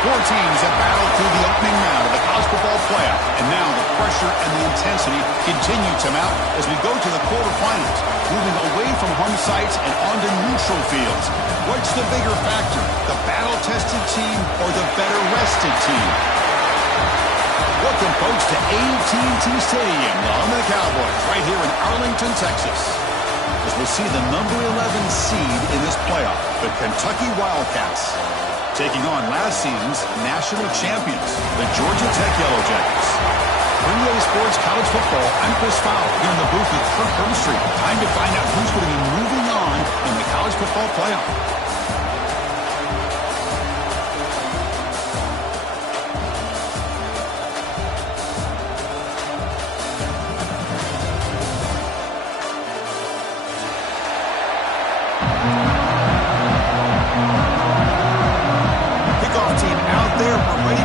Four teams have battled through the opening round of the college football playoff, and now the pressure and the intensity continue to mount as we go to the quarterfinals, moving away from home sites and onto neutral fields. What's the bigger factor, the battle-tested team or the better-rested team? Welcome, folks, to AT&T Stadium, the home of the Cowboys, right here in Arlington, Texas, as we'll see the number 11 seed in this playoff, the Kentucky Wildcats, taking on last season's national champions, the Georgia Tech Yellow Jackets. For EA Sports College Football, I'm Chris Fowler, here in the booth with Kirk Herbstreit. Time to find out who's going to be moving on in the college football playoff.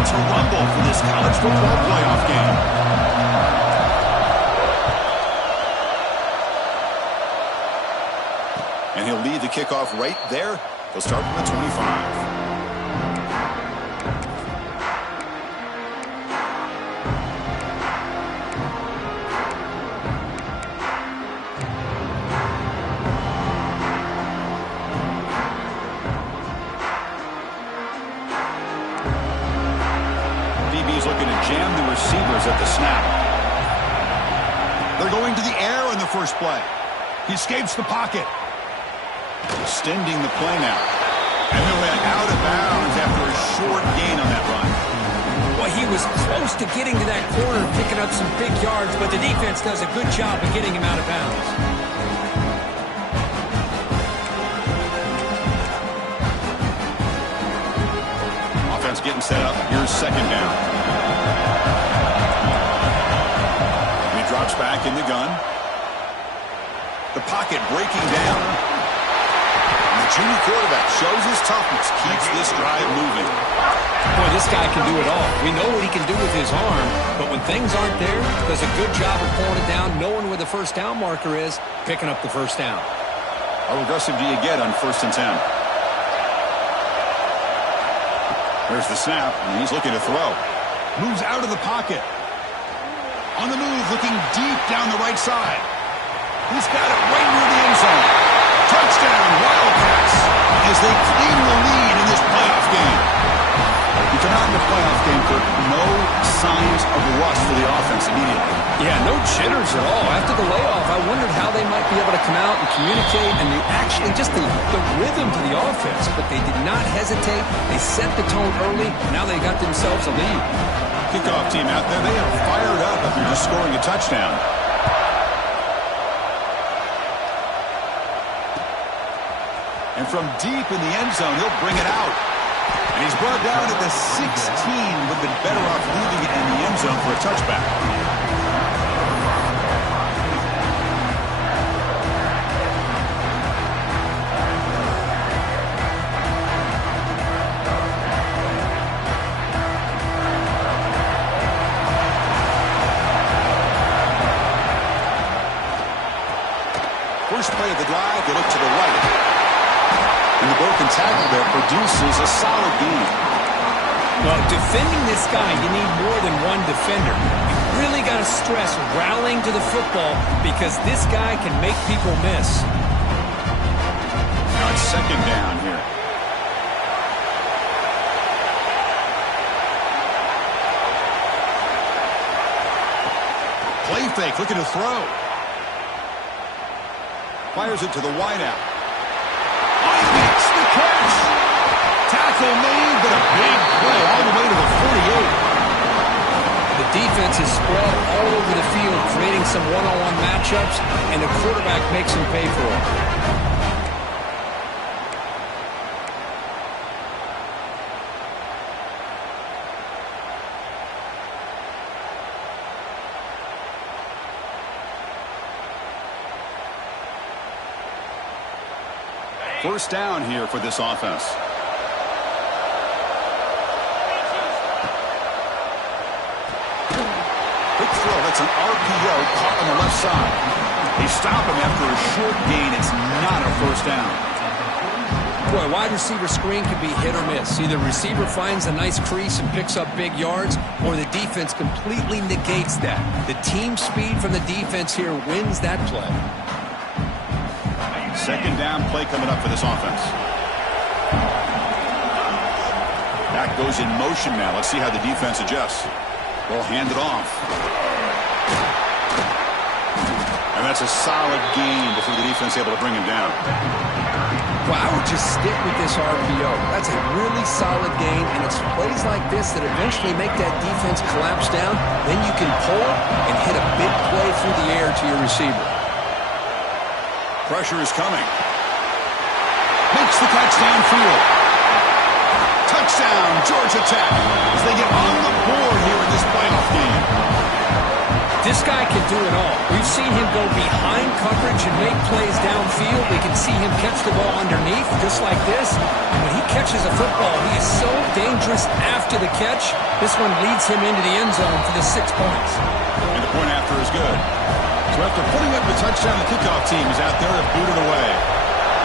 To rumble for this college football playoff game. And he'll lead the kickoff right there. He'll start from the 25. Looking to jam the receivers at the snap. They're going to the air on the first play. He escapes the pocket. Extending the play now. And he went out of bounds after a short gain on that run. Well, he was close to getting to that corner, picking up some big yards, but the defense does a good job of getting him out of bounds. Offense getting set up. Here's second down. Drops back in the gun. The pocket breaking down. And the junior quarterback shows his toughness, keeps this drive moving. Boy, this guy can do it all. We know what he can do with his arm, but when things aren't there, does a good job of pulling it down, knowing where the first down marker is, picking up the first down. How aggressive do you get on 1st and 10? There's the snap, and he's looking to throw. Moves out of the pocket. On the move, looking deep down the right side. He's got it right near the end zone. Touchdown, Wildcats, as they claim the lead in this playoff game. You come out in the playoff game for no signs of rust for the offense immediately. Yeah, no jitters at all. After the layoff, I wondered how they might be able to come out and communicate, and actually just the rhythm to the offense. But they did not hesitate. They set the tone early. Now they got themselves a lead. Kickoff team out there, they are fired up after just scoring a touchdown. And from deep in the end zone, he'll bring it out. And he's brought down at the 16. Would have been better off leaving it in the end zone for a touchback. First play of the drive, they look to the right. And the broken tackle there produces a solid gain. Well, defending this guy, you need more than one defender. You really got to stress rallying to the football because this guy can make people miss. Now it's second down here. Play fake, looking to throw. Fires it to the wideout. Oh, he makes the catch. Tackle made, but a big play all the way to the 48. The defense is spread all over the field, creating some one-on-one matchups, and the quarterback makes them pay for it. First down here for this offense. Quick throw. That's an RPO caught on the left side. They stop him after a short gain. It's not a first down. Boy, wide receiver screen can be hit or miss. Either receiver finds a nice crease and picks up big yards, or the defense completely negates that. The team speed from the defense here wins that play. Second down play coming up for this offense. That goes in motion now. Let's see how the defense adjusts. They'll hand it off. And that's a solid gain before the defense able to bring him down. Well, I would just stick with this RPO. That's a really solid gain, and it's plays like this that eventually make that defense collapse down. Then you can pull and hit a big play through the air to your receiver. Pressure is coming. Makes the catch downfield. Touchdown, Georgia Tech, as they get on the board here in this playoff game. This guy can do it all. We've seen him go behind coverage and make plays downfield. We can see him catch the ball underneath, just like this. And when he catches a football, he is so dangerous after the catch. This one leads him into the end zone for the 6 points. And the point after is good. So after putting up the touchdown, the kickoff team is out there to boot it away.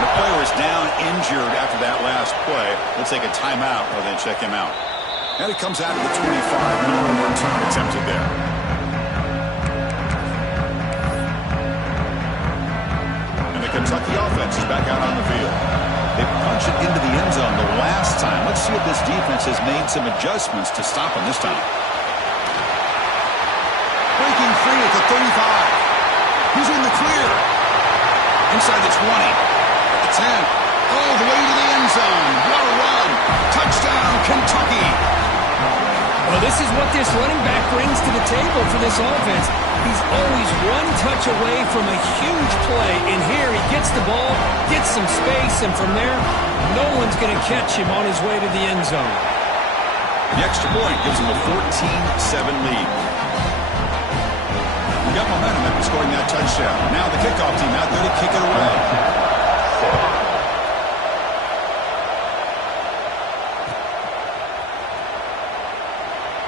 The player is down injured after that last play. Let's take a timeout and then check him out. And it comes out of the 25. No return attempted there. And the Kentucky offense is back out on the field. They punch it into the end zone the last time. Let's see if this defense has made some adjustments to stop him this time. Breaking free at the 35. He's in the clear. Inside the 20. 10, all the way to the end zone. What a run. Touchdown, Kentucky. Well, this is what this running back brings to the table for this offense. He's always one touch away from a huge play. And here he gets the ball, gets some space, and from there, no one's going to catch him on his way to the end zone. The extra point gives him a 14-7 lead. We got momentum after scoring that touchdown. Now the kickoff team out there to kick it away.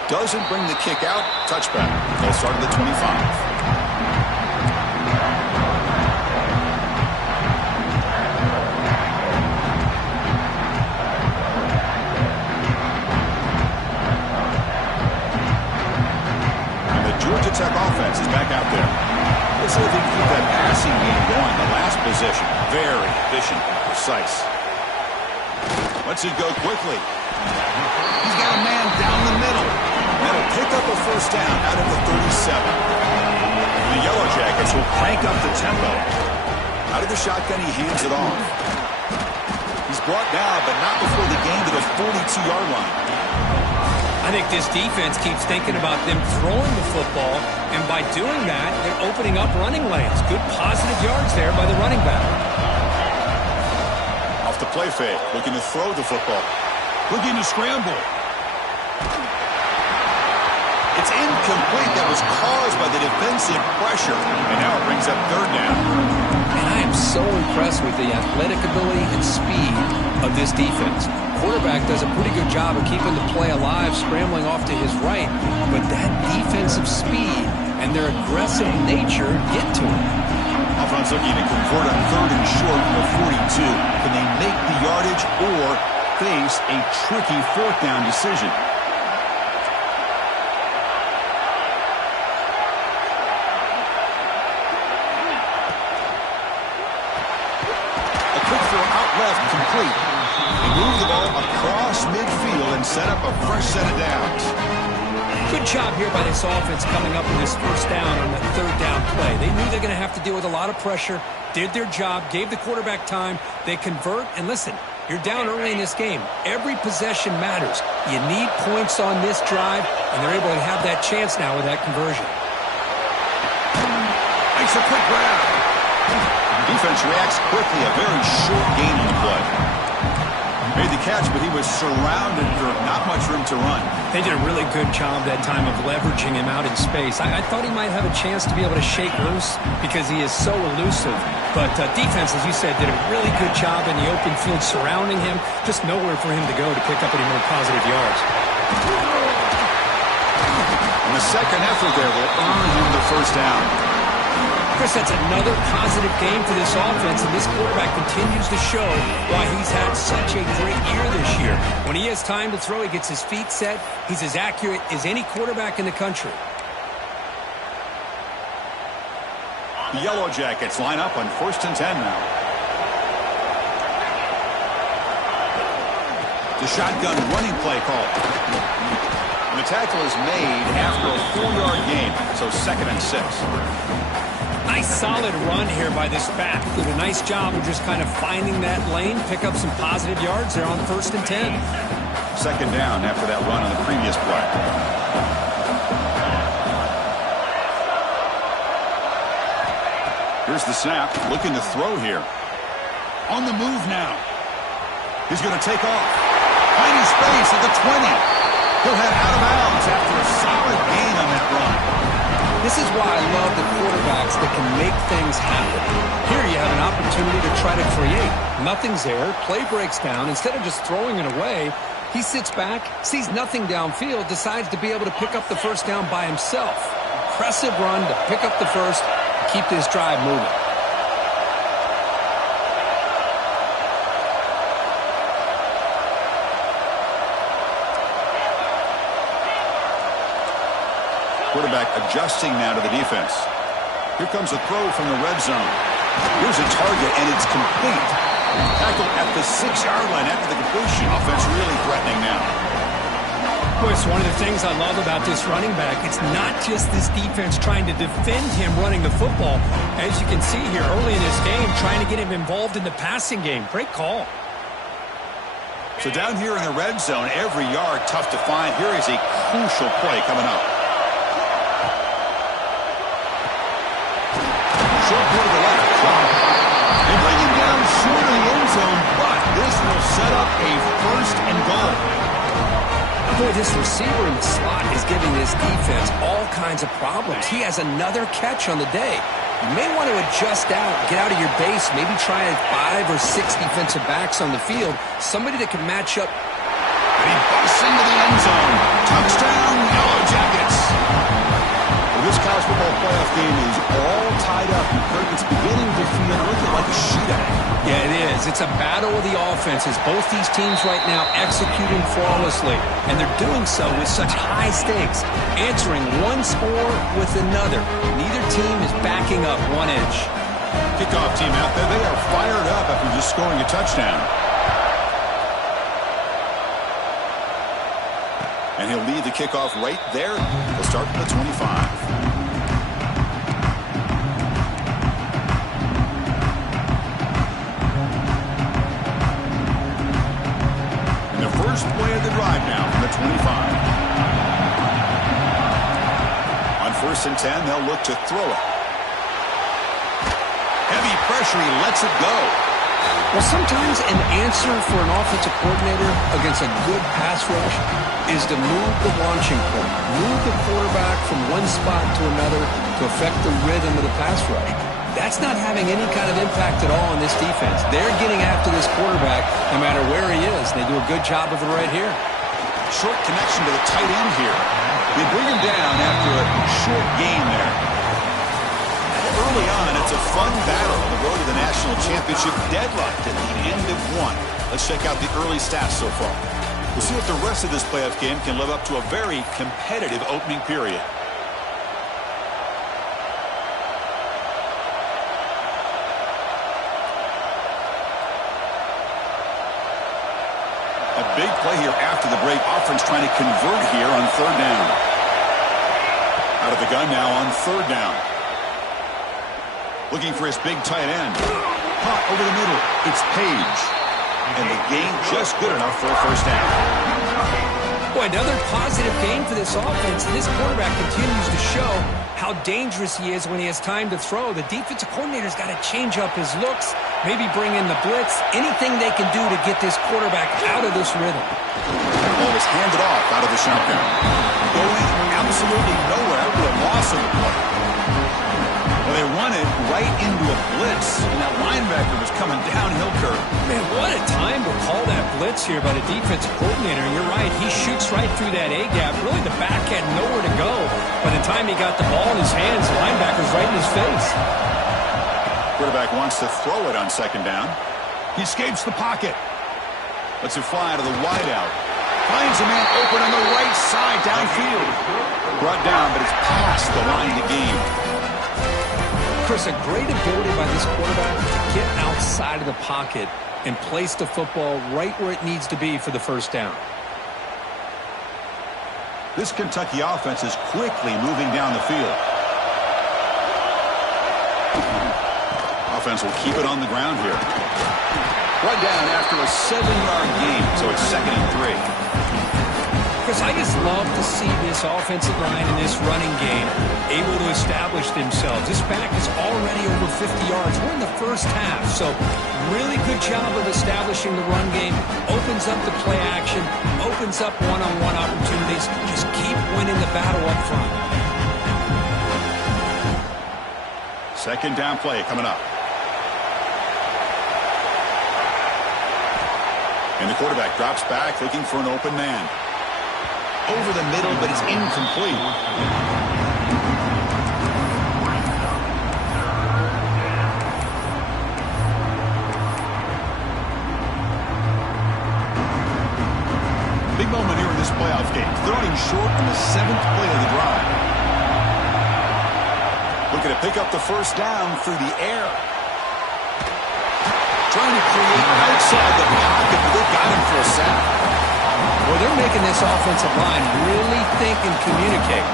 Doesn't bring the kick out. Touchback. They'll start at the 25. And the Georgia Tech offense is back out there. Let's see if they can keep that passing game going. The last possession. Very efficient and precise. Lets it go quickly. He's got a man down the middle. That'll pick up a first down out of the 37. The Yellow Jackets will crank up the tempo. Out of the shotgun, he hands it off. He's brought down, but not before the gain to the 42-yard line. I think this defense keeps thinking about them throwing the football, and by doing that, they're opening up running lanes. Good positive yards there by the running back. Off the play fake, looking to throw the football. Looking to scramble. It's incomplete. That was caused by the defensive pressure. And now it brings up third down. And I am so impressed with the athletic ability and speed of this defense. Quarterback does a pretty good job of keeping the play alive, scrambling off to his right. But that defensive speed and their aggressive nature get to him. Offense looking to convert on third and short from the 42. Can they make the yardage or face a tricky fourth down decision? Left complete. They move the ball across midfield and set up a fresh set of downs. Good job here by this offense coming up with this first down on the third down play. They knew they're going to have to deal with a lot of pressure, did their job, gave the quarterback time. They convert, and listen, you're down early in this game. Every possession matters. You need points on this drive, and they're able to have that chance now with that conversion. Makes a quick grab. Defense reacts quickly. A very short gain on the play. Made the catch, but he was surrounded for not much room to run. They did a really good job that time of leveraging him out in space. I thought he might have a chance to be able to shake loose because he is so elusive. But defense, as you said, did a really good job in the open field surrounding him. Just nowhere for him to go to pick up any more positive yards. And the second effort there will earn him the first down. Chris, that's another positive game for this offense, and this quarterback continues to show why he's had such a great year this year. When he has time to throw, he gets his feet set. He's as accurate as any quarterback in the country. The Yellow Jackets line up on 1st and 10 now. The shotgun running play call. And the tackle is made after a 4-yard gain, so 2nd and 6. Nice solid run here by this back. Did a nice job of just kind of finding that lane, pick up some positive yards there on 1st and 10. 2nd down after that run on the previous play. Here's the snap, looking to throw here. On the move now. He's going to take off. Finding space at the 20. He'll head out of bounds after a solid gain on that run. This is why I love the quarterbacks that can make things happen. Here you have an opportunity to try to create. Nothing's there. Play breaks down. Instead of just throwing it away, he sits back, sees nothing downfield, decides to be able to pick up the first down by himself. Impressive run to pick up the first, keep this drive moving. Quarterback adjusting now to the defense. Here comes a throw from the red zone. Here's a target, and it's complete. Tackle at the 6-yard line after the completion. Offense really threatening now. Of course, one of the things I love about this running back, it's not just this defense trying to defend him running the football. As you can see here early in this game, trying to get him involved in the passing game. Great call. So down here in the red zone, every yard tough to find. Here is a crucial play coming up. Short play to the left. They bring him down short of the end zone, but this will set up a 1st and goal. Boy, this receiver in the slot is giving this defense all kinds of problems. He has another catch on the day. You may want to adjust out, get out of your base, maybe try 5 or 6 defensive backs on the field, somebody that can match up. And he busts into the end zone. Touchdown, Yellow Jackets. Well, this college football playoff game is all tied up. It's beginning to feel like a shootout. Yeah, it is. It's a battle of the offenses. Both these teams right now executing flawlessly, and they're doing so with such high stakes, answering one score with another. Neither team is backing up 1 inch. Kickoff team out there. They are fired up after just scoring a touchdown. And he'll lead the kickoff right there. He'll start at the 25. First play of the drive now from the 25. On 1st and 10, they'll look to throw it. Heavy pressure, he lets it go. Well, sometimes an answer for an offensive coordinator against a good pass rush is to move the launching point, move the quarterback from one spot to another to affect the rhythm of the pass rush. That's not having any kind of impact at all on this defense. They're getting after this quarterback no matter where he is. They do a good job of it right here. Short connection to the tight end here. They bring him down after a short gain there. Early on, it's a fun battle on the road to the national championship, deadlocked at the end of 1. Let's check out the early stats so far. We'll see if the rest of this playoff game can live up to a very competitive opening period. A big play here after the break. Offense trying to convert here on 3rd down. Out of the gun now on 3rd down. Looking for his big tight end. Caught over the middle. It's Page. And the gain just good enough for a 1st down. Boy, another positive game for this offense. And this quarterback continues to show how dangerous he is when he has time to throw. The defensive coordinator's got to change up his looks, maybe bring in the blitz, anything they can do to get this quarterback out of this rhythm. That ball was handed off out of the shotgun. Going absolutely nowhere with a loss of the play. Well, they they run it right into a blitz, and that linebacker was coming downhill, Kirk. Man, what a time to call that blitz here by the defensive coordinator. You're right, he shoots right through that A-gap. Really, the back had nowhere to go. By the time he got the ball in his hands, the linebacker's right in his face. Quarterback wants to throw it on second down. He escapes the pocket. Lets it fly to the wideout. Finds a man open on the right side downfield. Brought down, but it's past the line to gain. Chris, a great ability by this quarterback to get outside of the pocket and place the football right where it needs to be for the first down. This Kentucky offense is quickly moving down the field. Offense will keep it on the ground here. Run down after a 7-yard gain, so it's 2nd and 3. Chris, I just love to see this offensive line in this running game able to establish themselves. This back is already over 50 yards. We're in the first half, so really good job of establishing the run game. Opens up the play action, opens up one-on-one opportunities. Just keep winning the battle up front. Second down play coming up. And the quarterback drops back looking for an open man. Over the middle, but it's incomplete. Big moment here in this playoff game. 3rd and short on the 7th play of the drive. Looking to pick up the first down through the air. Trying to create outside the pocket, but they got him for a sack. Well, they're making this offensive line really think and communicate.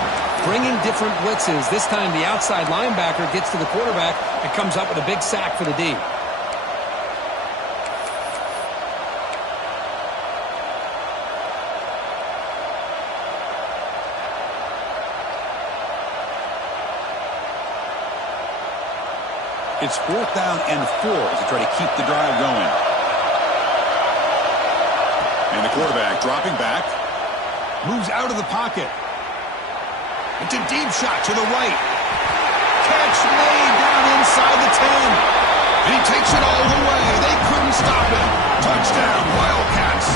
Bringing different blitzes. This time the outside linebacker gets to the quarterback and comes up with a big sack for the D. It's 4th down and 4 as they try to keep the drive going. And the quarterback dropping back. Moves out of the pocket. It's a deep shot to the right. Catch made down inside the 10. And he takes it all the way. They couldn't stop him. Touchdown, Wildcats.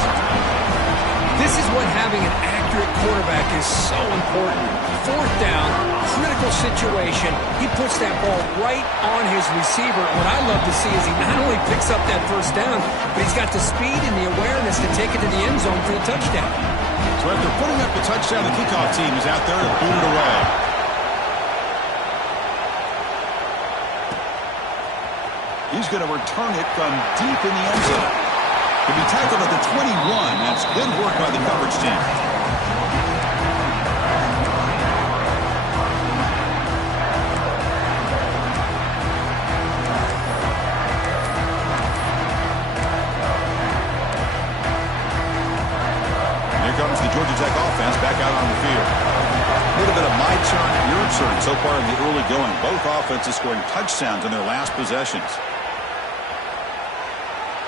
This is what having an accurate quarterback is so important. 4th down, critical situation. He puts that ball right on his receiver. What I love to see is he not only picks up that first down, but he's got the speed and the awareness to take it to the end zone for the touchdown. So after putting up the touchdown, the kickoff team is out there to boot it away. He's going to return it from deep in the end zone. He'll be tackled at the 21. That's good work by the coverage team. Here comes the Georgia Tech offense back out on the field. A little bit of my turn, your turn so far in the early going. Both offenses scoring touchdowns in their last possessions.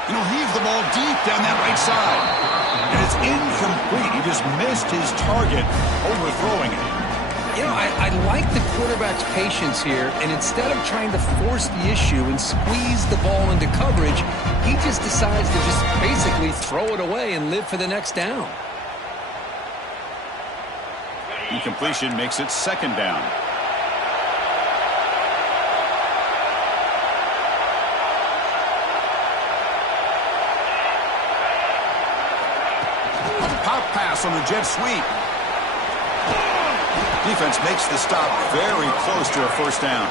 And he'll heave the ball deep down that right side. And it's incomplete. He just missed his target, overthrowing it. You know, I like the quarterback's patience here, and instead of trying to force the issue and squeeze the ball into coverage, he just decides to just basically throw it away and live for the next down. Incompletion makes it 2nd down. Pop pass on the jet sweep. Defense makes the stop very close to a first down.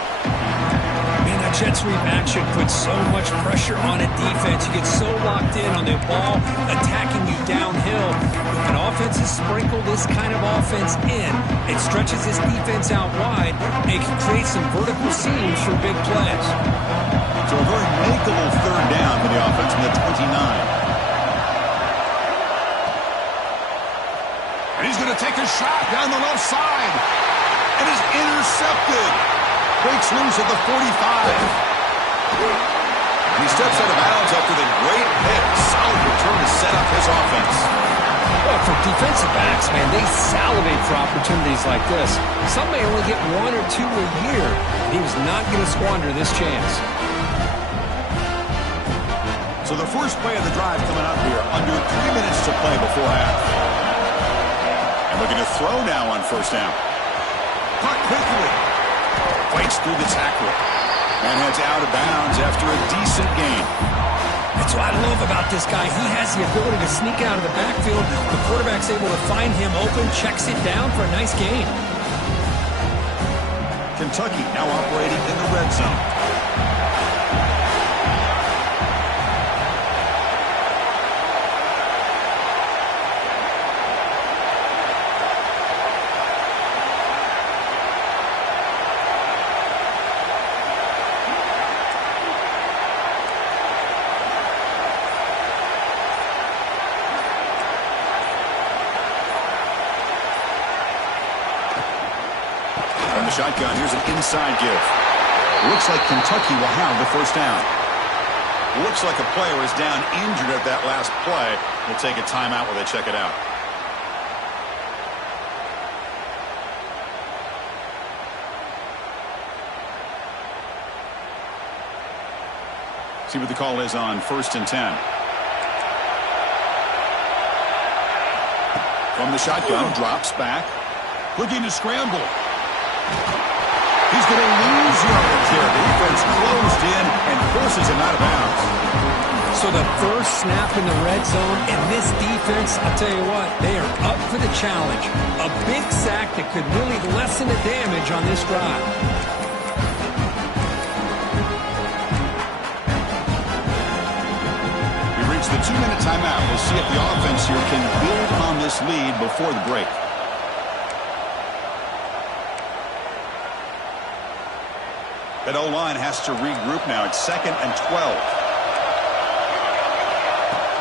Man, that jet sweep action puts so much pressure on a defense. You get so locked in on the ball attacking you downhill. When offenses sprinkle this kind of offense in, it stretches this defense out wide and can create some vertical seams for big plays. So a very makeable 3rd down for the offense from the 29. And he's going to take a shot down the left side. And is intercepted. Breaks loose at the 45. He steps out of bounds after the great hit. Solid return to set up his offense. Well, for defensive backs, man, they salivate for opportunities like this. Some may only get one or two a year. He was not going to squander this chance. So the first play of the drive coming up here, under 3 minutes to play before half. And looking to throw now on first down. Caught quickly. Fights through the tackle. And heads out of bounds after a decent gain. That's what I love about this guy. He has the ability to sneak out of the backfield. The quarterback's able to find him open, checks it down for a nice gain. Kentucky now operating in the red zone. Shotgun, here's an inside give. Looks like Kentucky will have the first down. Looks like a player is down injured at that last play. We'll take a timeout while they check it out. See what the call is on 1st and 10. From the shotgun, drops back. Looking to scramble. He's going to lose yardage here. The defense closed in and forces him out of bounds. So the first snap in the red zone, and this defense, I'll tell you what, they are up for the challenge. A big sack that could really lessen the damage on this drive. We reach the 2-minute timeout. We'll see if the offense here can build on this lead before the break. That O-line has to regroup now. It's 2nd and 12.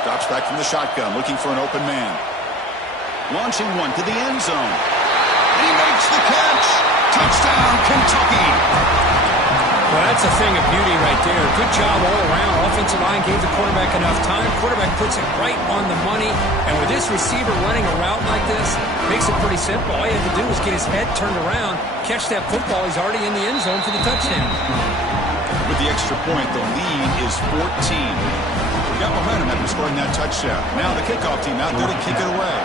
Drops back from the shotgun, looking for an open man. Launching one to the end zone. And he makes the catch. Touchdown, Kentucky. Well, that's a thing of beauty right there. Good job all around. Offensive line gave the quarterback enough time. Quarterback puts it right on the money. And with this receiver running a route like this, makes it pretty simple. All you have to do is get his head turned around, catch that football. He's already in the end zone for the touchdown. With the extra point, the lead is 14. We got momentum after scoring that touchdown. Now the kickoff team out there to kick it away.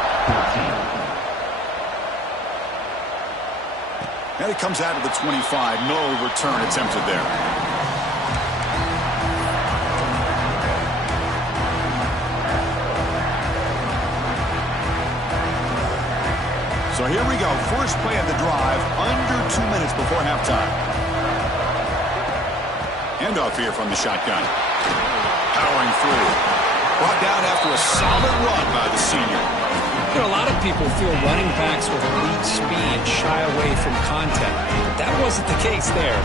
And it comes out of the 25. No return attempted there. So here we go. First play of the drive. Under 2 minutes before halftime. Handoff here from the shotgun. Powering through. Brought down after a solid run by the senior. You know, a lot of people feel running backs with elite speed shy away from contact. But that wasn't the case there.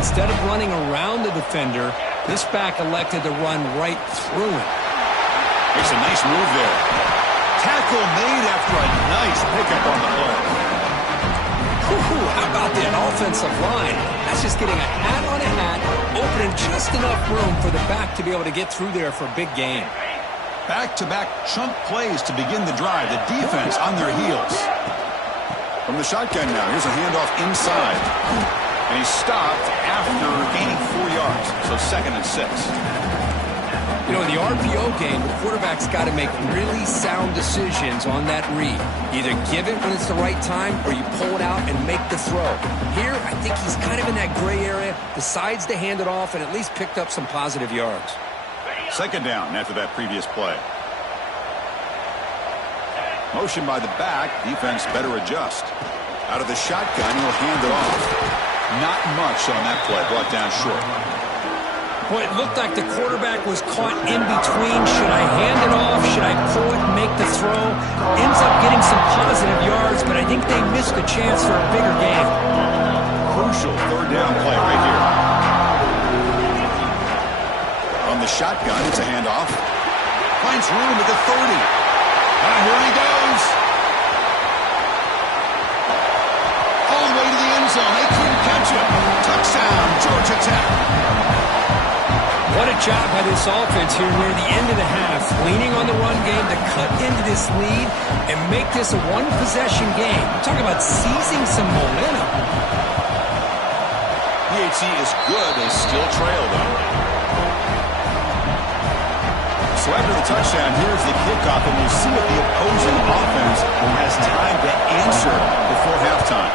Instead of running around the defender, this back elected to run right through him. Makes a nice move there. Tackle made after a nice pickup on the play. How about that offensive line? That's just getting a hat on a hat, opening just enough room for the back to be able to get through there for a big gain. Back-to-back chunk plays to begin the drive. The defense on their heels. From the shotgun now, here's a handoff inside. And he's stopped after gaining 4 yards. So 2nd and 6. You know, in the RPO game, the quarterback's got to make really sound decisions on that read. Either give it when it's the right time or you pull it out and make the throw. Here, I think he's kind of in that gray area, decides to hand it off and at least picked up some positive yards. 2nd down after that previous play. Motion by the back. Defense better adjust. Out of the shotgun, he'll hand it off. Not much on that play. Brought down short. Boy, it looked like the quarterback was caught in between. Should I hand it off? Should I pull it and make the throw? Ends up getting some positive yards, but I think they missed a chance for a bigger gain. Crucial 3rd down play right here. On the shotgun, it's a handoff. Finds room at the 30. Here he goes. All the way to the end zone. They couldn't catch him. Touchdown, Georgia Tech. What a job by this offense here near the end of the half, leaning on the run game to cut into this lead and make this a one-possession game. Talk about seizing some momentum. PAT is good. They still trail, though. So after the touchdown, here's the kickoff, and we'll see if the opposing offense has time to answer before halftime.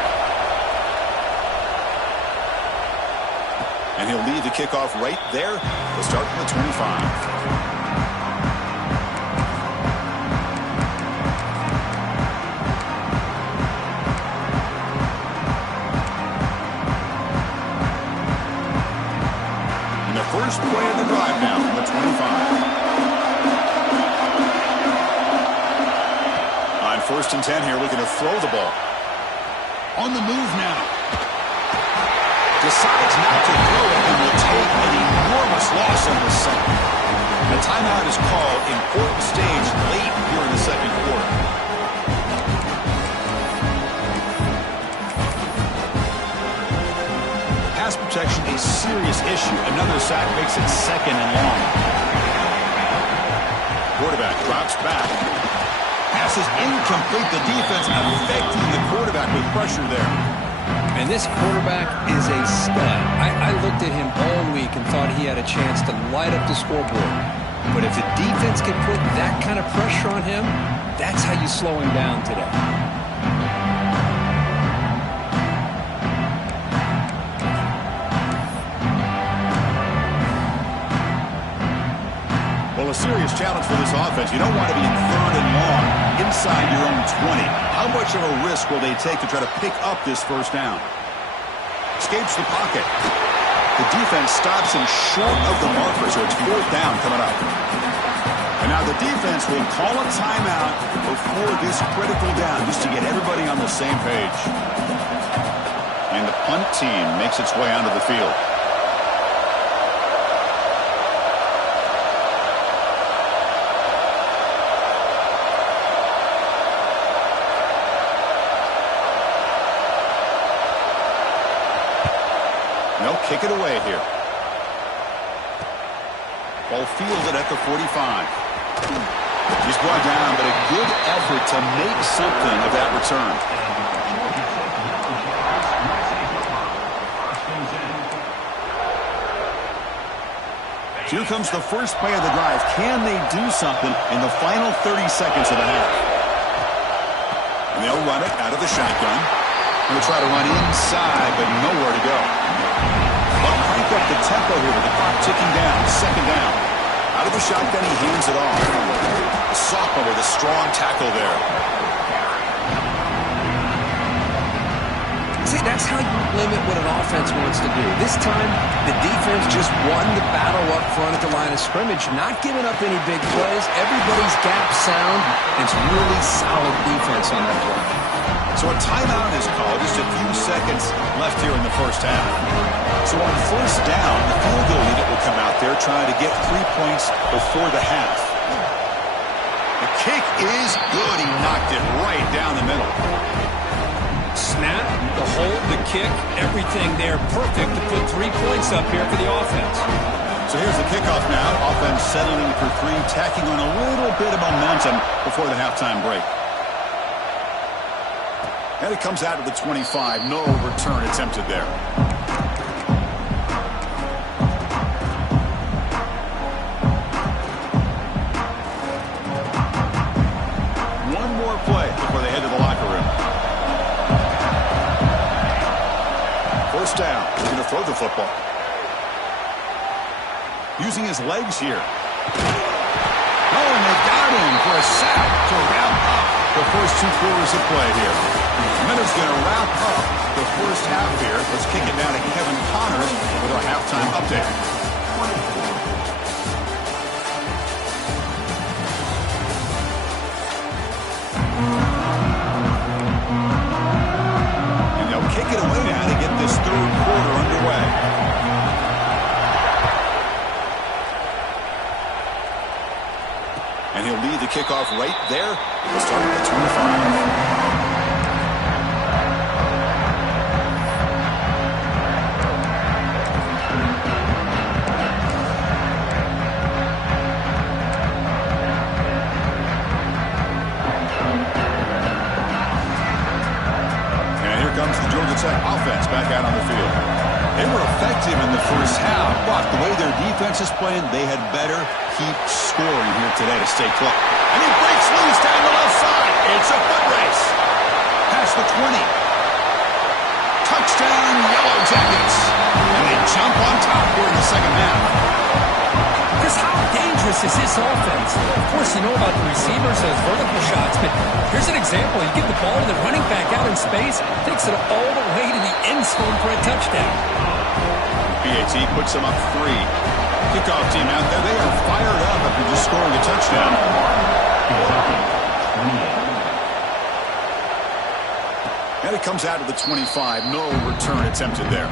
And he'll lead the kickoff right there. We'll start from the 25. And the first play of the drive now from the 25. On 1st and 10 here, looking to throw the ball. On the move now. Decides not to throw it and will take an enormous loss on the second. The timeout is called. Important stage late here in the second quarter. Pass protection a serious issue. Another sack makes it 2nd and long. Quarterback drops back. Pass is incomplete. The defense affecting the quarterback with pressure there. And this quarterback is a stud. I looked at him all week and thought he had a chance to light up the scoreboard. But if the defense can put that kind of pressure on him, that's how you slow him down today. Well, a serious challenge for this offense. You don't want to be in 3rd and long inside your own 20. How much of a risk will they take to try to pick up this first down? Escapes the pocket. The defense stops him short of the marker, so it's 4th down coming up. And now the defense will call a timeout before this critical down, just to get everybody on the same page. And the punt team makes its way onto the field. They'll kick it away here. Ball fielded at the 45. He's brought down, but a good effort to make something of that return. Here comes the first play of the drive. Can they do something in the final 30 seconds of the half? And they'll run it out of the shotgun. They'll try to run inside, but nowhere to go. Well, crank up the tempo here with the clock ticking down. 2nd down. Out of the shotgun, he hands it off. The sophomore with a strong tackle there. See, that's how you limit what an offense wants to do. This time, the defense just won the battle up front at the line of scrimmage, not giving up any big plays. Everybody's gap sound. It's really solid defense on that play. So a timeout is called. Just a few seconds left here in the first half. So on 1st down, the field goal unit will come out there trying to get 3 points before the half. The kick is good. He knocked it right down the middle. Snap, the hold, the kick, everything there perfect to put 3 points up here for the offense. So here's the kickoff now. Offense settling for 3, tacking on a little bit of momentum before the halftime break. And it comes out to the 25. No return attempted there. One more play before they head to the locker room. 1st down. He's going to throw the football. Using his legs here. Oh, and they got him for a sack to wrap up the first 2 quarters of play here. Minutes going to wrap up the first half here. Let's kick it down to Kevin Connors with our halftime update. And they'll kick it away now to get this 3rd quarter underway. And he'll lead the kickoff right there. We'll start at the 25. Tech offense back out on the field. They were effective in the first half, but the way their defense is playing, they had better keep scoring here today to stay close. And he breaks loose down the left side. It's a foot race. Past the 20. Touchdown, Yellow Jackets. And they jump on top here in the second half. Chris, how dangerous is this offense? Of course, you know about the receivers, those vertical shots, but here's an example. You give the ball to the running back out in space, takes it all the way to the end zone for a touchdown. PAT puts them up 3. Kickoff team out there, they are fired up after just scoring a touchdown. And it comes out to the 25. No return attempted there.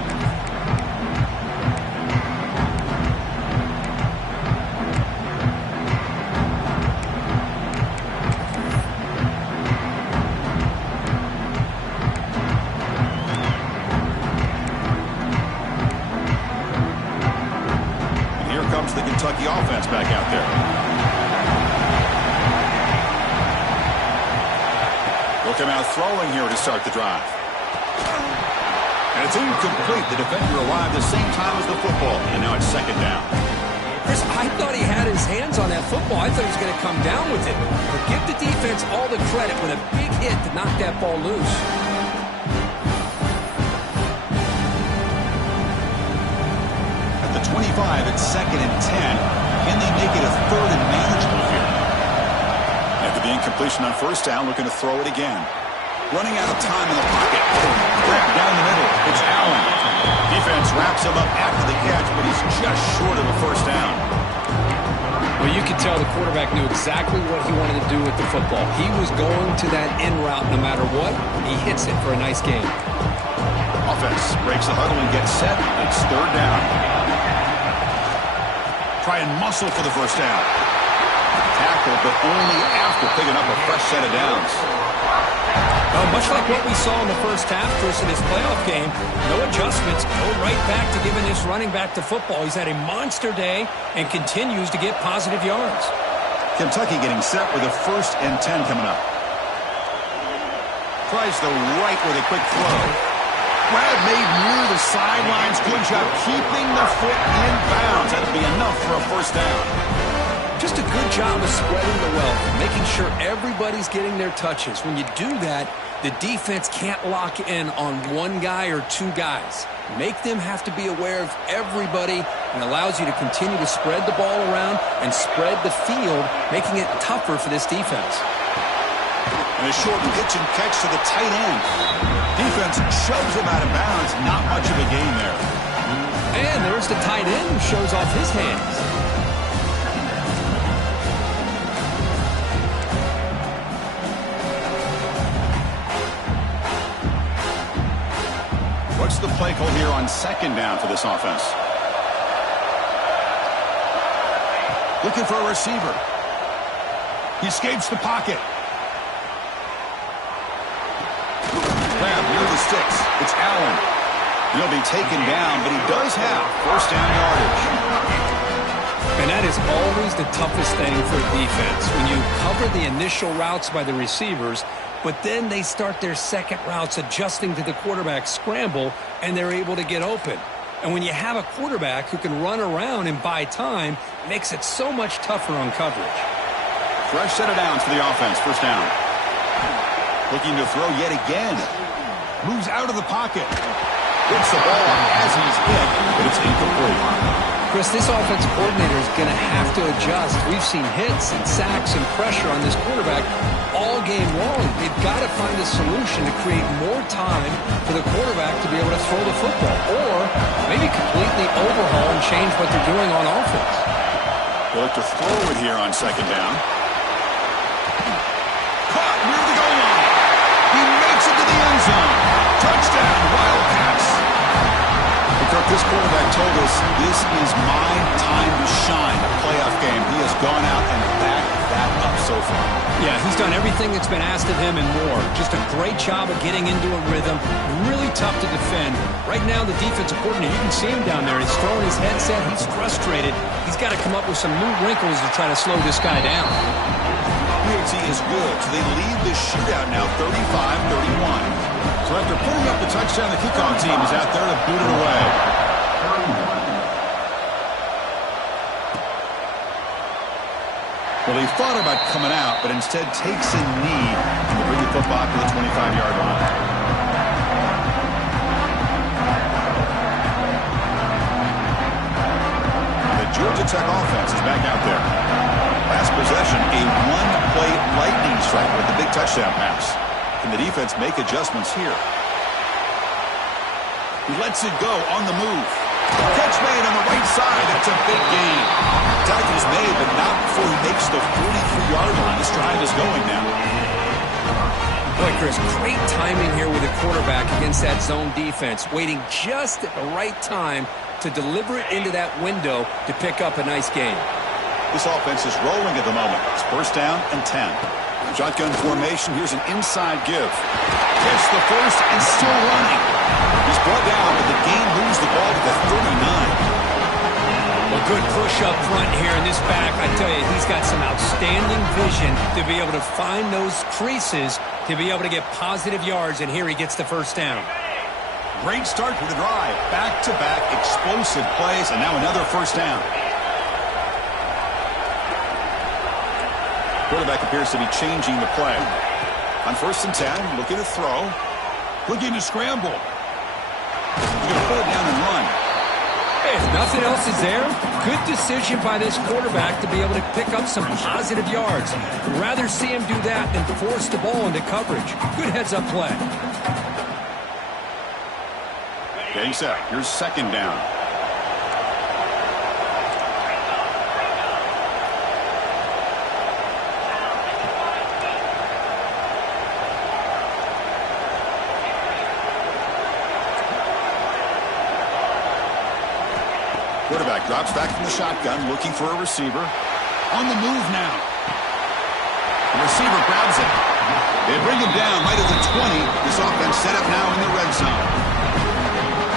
The Kentucky offense back out there. They'll come out throwing here to start the drive. And it's incomplete. The defender arrived the same time as the football. And now it's second down. Chris, I thought he had his hands on that football. I thought he was going to come down with it. But give the defense all the credit with a big hit to knock that ball loose. At the 25, it's second and 10. Can they make it a third and manageable here? After the incompletion on first down, looking to throw it again. Running out of time in the pocket. Grab down the middle. It's Allen. Defense wraps him up after the catch, but he's just short of a first down. Well, you could tell the quarterback knew exactly what he wanted to do with the football. He was going to that end route no matter what. He hits it for a nice game. Offense breaks the huddle and gets set. It's third down. Try and muscle for the first down. Tackle, but only after picking up a fresh set of downs. Much like what we saw in the first half, Chris, in this playoff game, no adjustments, go right back to giving this running back the football. He's had a monster day and continues to get positive yards. Kentucky getting set with a 1st and 10 coming up. Tries the right with a quick throw. Grab made near the sidelines. Good job keeping the foot in bounds. That'll be enough for a first down. Just a good job of spreading the wealth, making sure everybody's getting their touches. When you do that, the defense can't lock in on one guy or 2 guys. Make them have to be aware of everybody and allows you to continue to spread the ball around and spread the field, making it tougher for this defense. And a short pitch and catch to the tight end. Defense shoves him out of bounds. Not much of a gain there. And there's the tight end who shows off his hands. What's the play call here on second down for this offense? Looking for a receiver. He escapes the pocket. Grab near the sticks. It's Allen. He'll be taken down, but he does have first down yardage. And that is always the toughest thing for a defense. When you cover the initial routes by the receivers, but then they start their second routes adjusting to the quarterback's scramble, and they're able to get open. And when you have a quarterback who can run around and buy time, it makes it so much tougher on coverage. Fresh set of downs for the offense. First down. Looking to throw yet again. Moves out of the pocket. Gets the ball as he's hit, but it's incomplete. Chris, this offensive coordinator is going to have to adjust. We've seen hits and sacks and pressure on this quarterback all game long. They've got to find a solution to create more time for the quarterback to be able to throw the football, or maybe completely overhaul and change what they're doing on offense. They'll look to throw it here on second down. Caught near the goal line. He makes it to the end zone. Touchdown, Wildcats. Kirk, this quarterback told us this is my time to shine. A playoff game. He has gone out and backed that up so far. Yeah, he's done everything that's been asked of him and more. Just a great job of getting into a rhythm. Really tough to defend. Right now, the defensive coordinator, you can see him down there. He's throwing his headset. He's frustrated. He's got to come up with some new wrinkles to try to slow this guy down. PAT is good, so they lead the shootout now 35-31. So after putting up the touchdown, the kickoff team is out there to boot it away. Well, he thought about coming out, but instead takes a knee to bring the football to the 25-yard line. The Georgia Tech offense is back out there. Last possession, a one-play lightning strike with the big touchdown pass. Can the defense make adjustments here? He lets it go on the move. Catch made on the right side. That's a big gain. Tackle is made, but not before he makes the 43-yard line. This drive is going now. Boy, Chris, great timing here with the quarterback against that zone defense, waiting just at the right time to deliver it into that window to pick up a nice gain. This offense is rolling at the moment. It's first down and 10. Shotgun formation. Here's an inside give. Gets the first and still running. He's brought down, but the game moves the ball to the 39. Well, good push up front here in this back. I tell you, he's got some outstanding vision to be able to find those creases to be able to get positive yards, and here he gets the first down. Great start to the drive. Back-to-back explosive plays, and now another first down. Quarterback appears to be changing the play. On first and 10, looking to throw. Looking to scramble. He's going to put it down and run. Hey, if nothing else is there, good decision by this quarterback to be able to pick up some positive yards. Rather see him do that than force the ball into coverage. Good heads-up play. Getting set. Here's second down. Quarterback drops back from the shotgun, looking for a receiver. On the move now. The receiver grabs it. They bring him down right at the 20. This offense set up now in the red zone.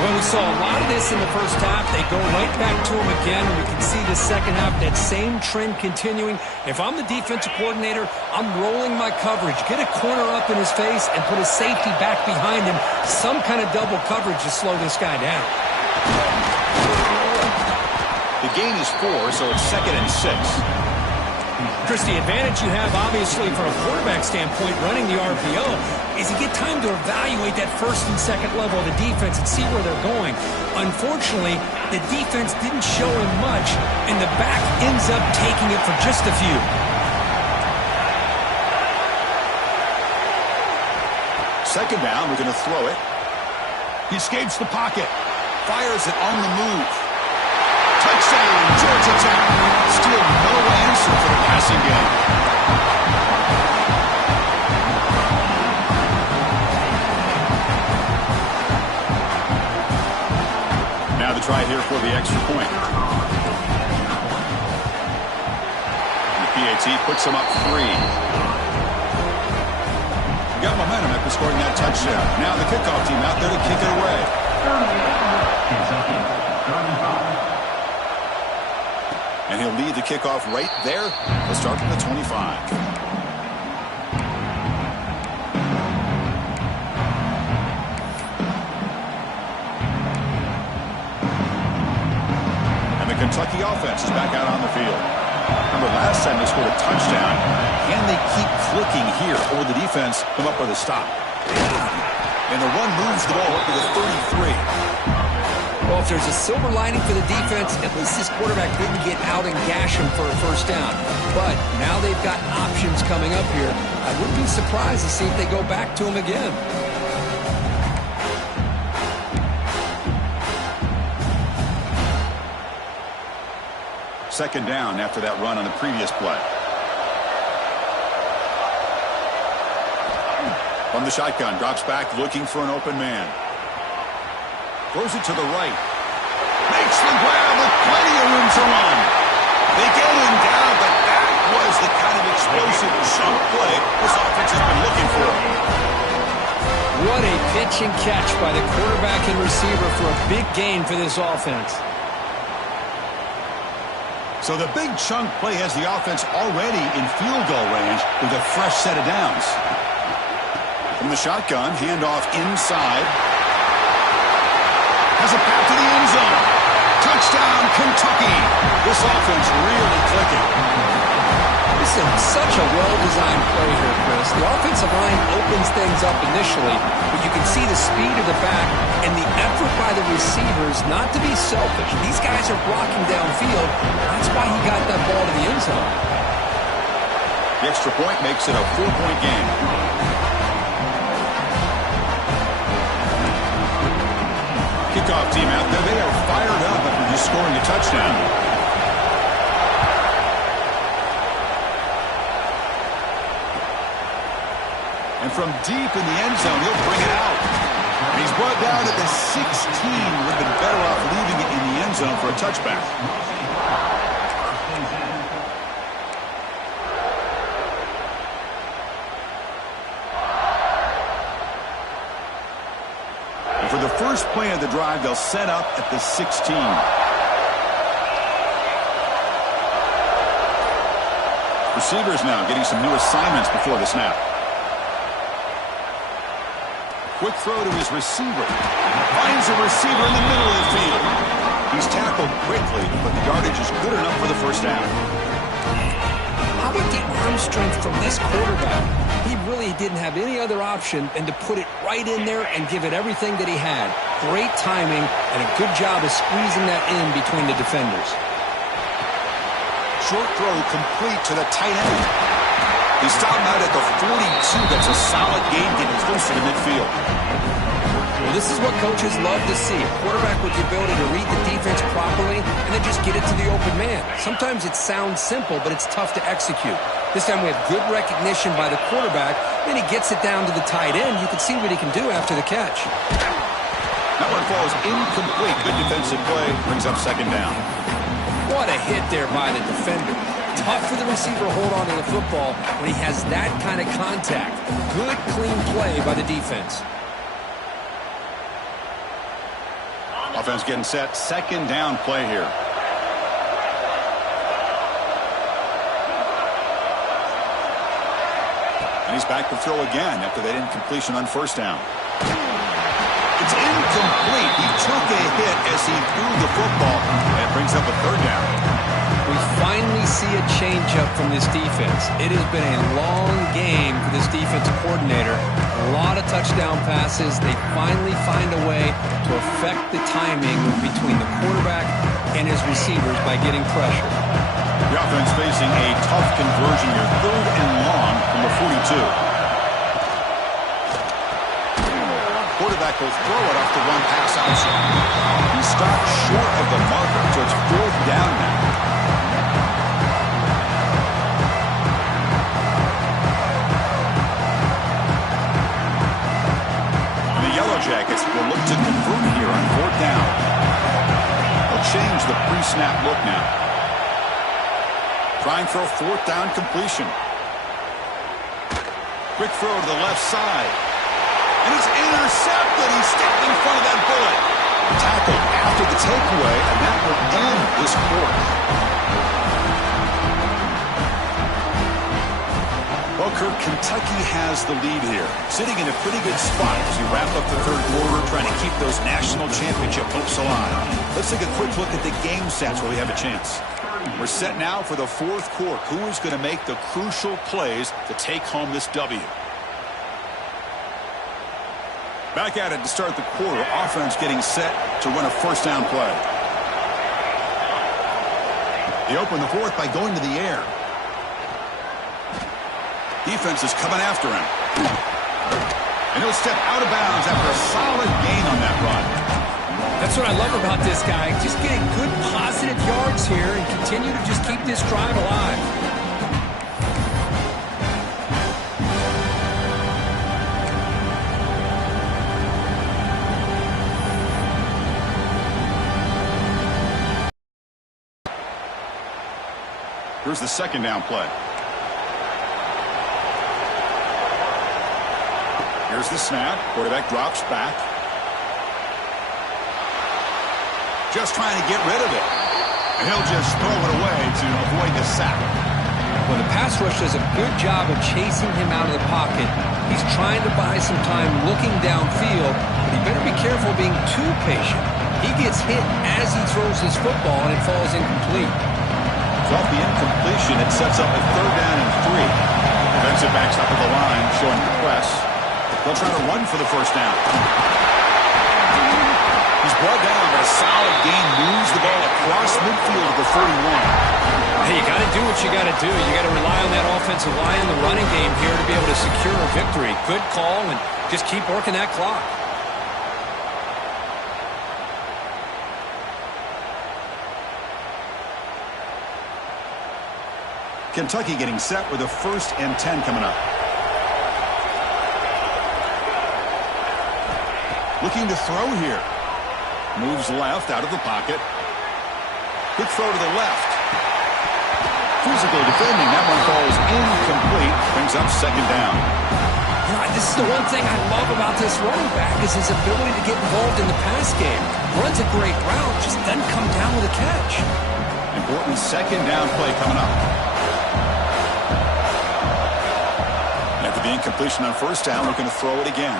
Well, we saw a lot of this in the first half. They go right back to him again, and we can see the second half, that same trend continuing. If I'm the defensive coordinator, I'm rolling my coverage. Get a corner up in his face and put a safety back behind him. Some kind of double coverage to slow this guy down. The gain is 4, so it's second and 6. Chris, the advantage you have, obviously, from a quarterback standpoint, running the RPO, is you get time to evaluate that first and second level of the defense and see where they're going. Unfortunately, the defense didn't show him much, and the back ends up taking it for just a few. Second down, we're going to throw it. He escapes the pocket. Fires it on the move. Touchdown, Georgia Tech. Still no answer for the passing game. Now the try here for the extra point. The PAT puts him up 3. Got momentum after scoring that touchdown. Now the kickoff team out there to kick it away. And he'll lead the kickoff right there. He'll start from the 25. And the Kentucky offense is back out on the field. Remember, last time they scored a touchdown. Can they keep clicking here, or will the defense come up with a stop? And the run moves the ball up to the 33. Well, if there's a silver lining for the defense, at least this quarterback didn't get out and gash him for a first down. But now they've got options coming up here. I wouldn't be surprised to see if they go back to him again. Second down after that run on the previous play. From the shotgun, drops back, looking for an open man. Throws it to the right. Makes the grab with plenty of room to run. They get him down, but that was the kind of explosive chunk play this offense has been looking for. What a pitch and catch by the quarterback and receiver for a big gain for this offense. So the big chunk play has the offense already in field goal range with a fresh set of downs. From the shotgun, handoff inside. Has a path to the end zone. Touchdown, Kentucky. This offense really clicking. This is such a well-designed play here, Chris. The offensive line opens things up initially, but you can see the speed of the back and the effort by the receivers not to be selfish. These guys are blocking downfield. That's why he got that ball to the end zone. The extra point makes it a 4-point game. Kickoff team out there. They are fired up after just scoring a touchdown. And from deep in the end zone, he'll bring it out. And he's brought down at the 16. Would have been better off leaving it in the end zone for a touchback. And for the first play of the drive, they'll set up at the 16. Receivers now getting some new assignments before the snap. Quick throw to his receiver. Finds a receiver in the middle of the field. He's tackled quickly, but the yardage is good enough for the first down. How about the arm strength from this quarterback? He really didn't have any other option than to put it right in there and give it everything that he had. Great timing and a good job of squeezing that in between the defenders. Short throw complete to the tight end. He's stopped out at the 42. That's a solid gain getting closer to midfield. Well, this is what coaches love to see. A quarterback with the ability to read the defense properly and then just get it to the open man. Sometimes it sounds simple, but it's tough to execute. This time we have good recognition by the quarterback. Then he gets it down to the tight end. You can see what he can do after the catch. That one falls incomplete. Good defensive play. Brings up second down. What a hit there by the defender. Tough for the receiver to hold on to the football when he has that kind of contact. Good, clean play by the defense. Offense getting set. Second down play here. And he's back to throw again after that incompletion on first down. It's incomplete. He took a hit as he threw the football. And it brings up a third down. We finally see a change-up from this defense. It has been a long game for this defensive coordinator. A lot of touchdown passes. They finally find a way to affect the timing between the quarterback and his receivers by getting pressure. The offense facing a tough conversion here. 3rd and long from the 42. Quarterback will throw it off the run pass outside. He stopped short of the marker, so it's 4th down now. And the Yellow Jackets will look to convert here on 4th down. They'll change the pre-snap look now. Trying for a 4th down completion. Quick throw to the left side. And he's intercepted. He stepped in front of that bullet. Tackled after the takeaway, and that will end this quarter. Well, Kirk, Kentucky has the lead here. Sitting in a pretty good spot as we wrap up the 3rd quarter, trying to keep those national championship hopes alive. Let's take a quick look at the game stats where we have a chance. We're set now for the 4th quarter. Who is going to make the crucial plays to take home this W? Back at it to start the quarter. Offense getting set to run a first down play. They open the 4th by going to the air. Defense is coming after him. And he'll step out of bounds after a solid gain on that run. That's what I love about this guy. Just getting good positive yards here and continue to just keep this drive alive. Here's the second down play. Here's the snap. Quarterback drops back. Just trying to get rid of it. And he'll just throw it away to avoid the sack. Well, the pass rush does a good job of chasing him out of the pocket. He's trying to buy some time looking downfield, but he better be careful being too patient. He gets hit as he throws his football, and it falls incomplete. So off the incompletion, it sets up a 3rd down and 3. Defensive backs up at the line, showing the press. They'll try to run for the 1st down. He's brought down, but a solid gain moves the ball across midfield at the 41. Hey, you got to do what you got to do. You got to rely on that offensive line in the running game here to be able to secure a victory. Good call, and just keep working that clock. Kentucky getting set with a 1st and 10 coming up. Looking to throw here. Moves left out of the pocket. Quick throw to the left. Physical defending. That one falls incomplete. Brings up 2nd down. You know, this is the one thing I love about this running back is his ability to get involved in the pass game. Runs a great route, just doesn't come down with a catch. Important 2nd down play coming up. After the incompletion on 1st down, looking to throw it again.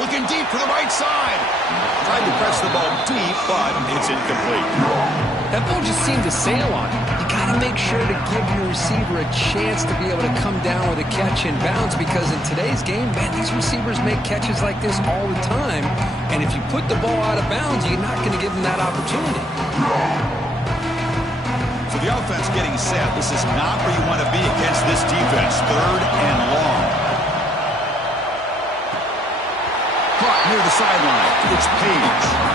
Looking deep for the right side. Tried to press the ball deep, but it's incomplete. That ball just seemed to sail on him. You got to make sure to give your receiver a chance to be able to come down with a catch in bounds, because in today's game, man, these receivers make catches like this all the time. And if you put the ball out of bounds, you're not going to give them that opportunity. So the offense getting set. This is not where you want to be against this defense. 3rd and long. Caught near the sideline. It's Page.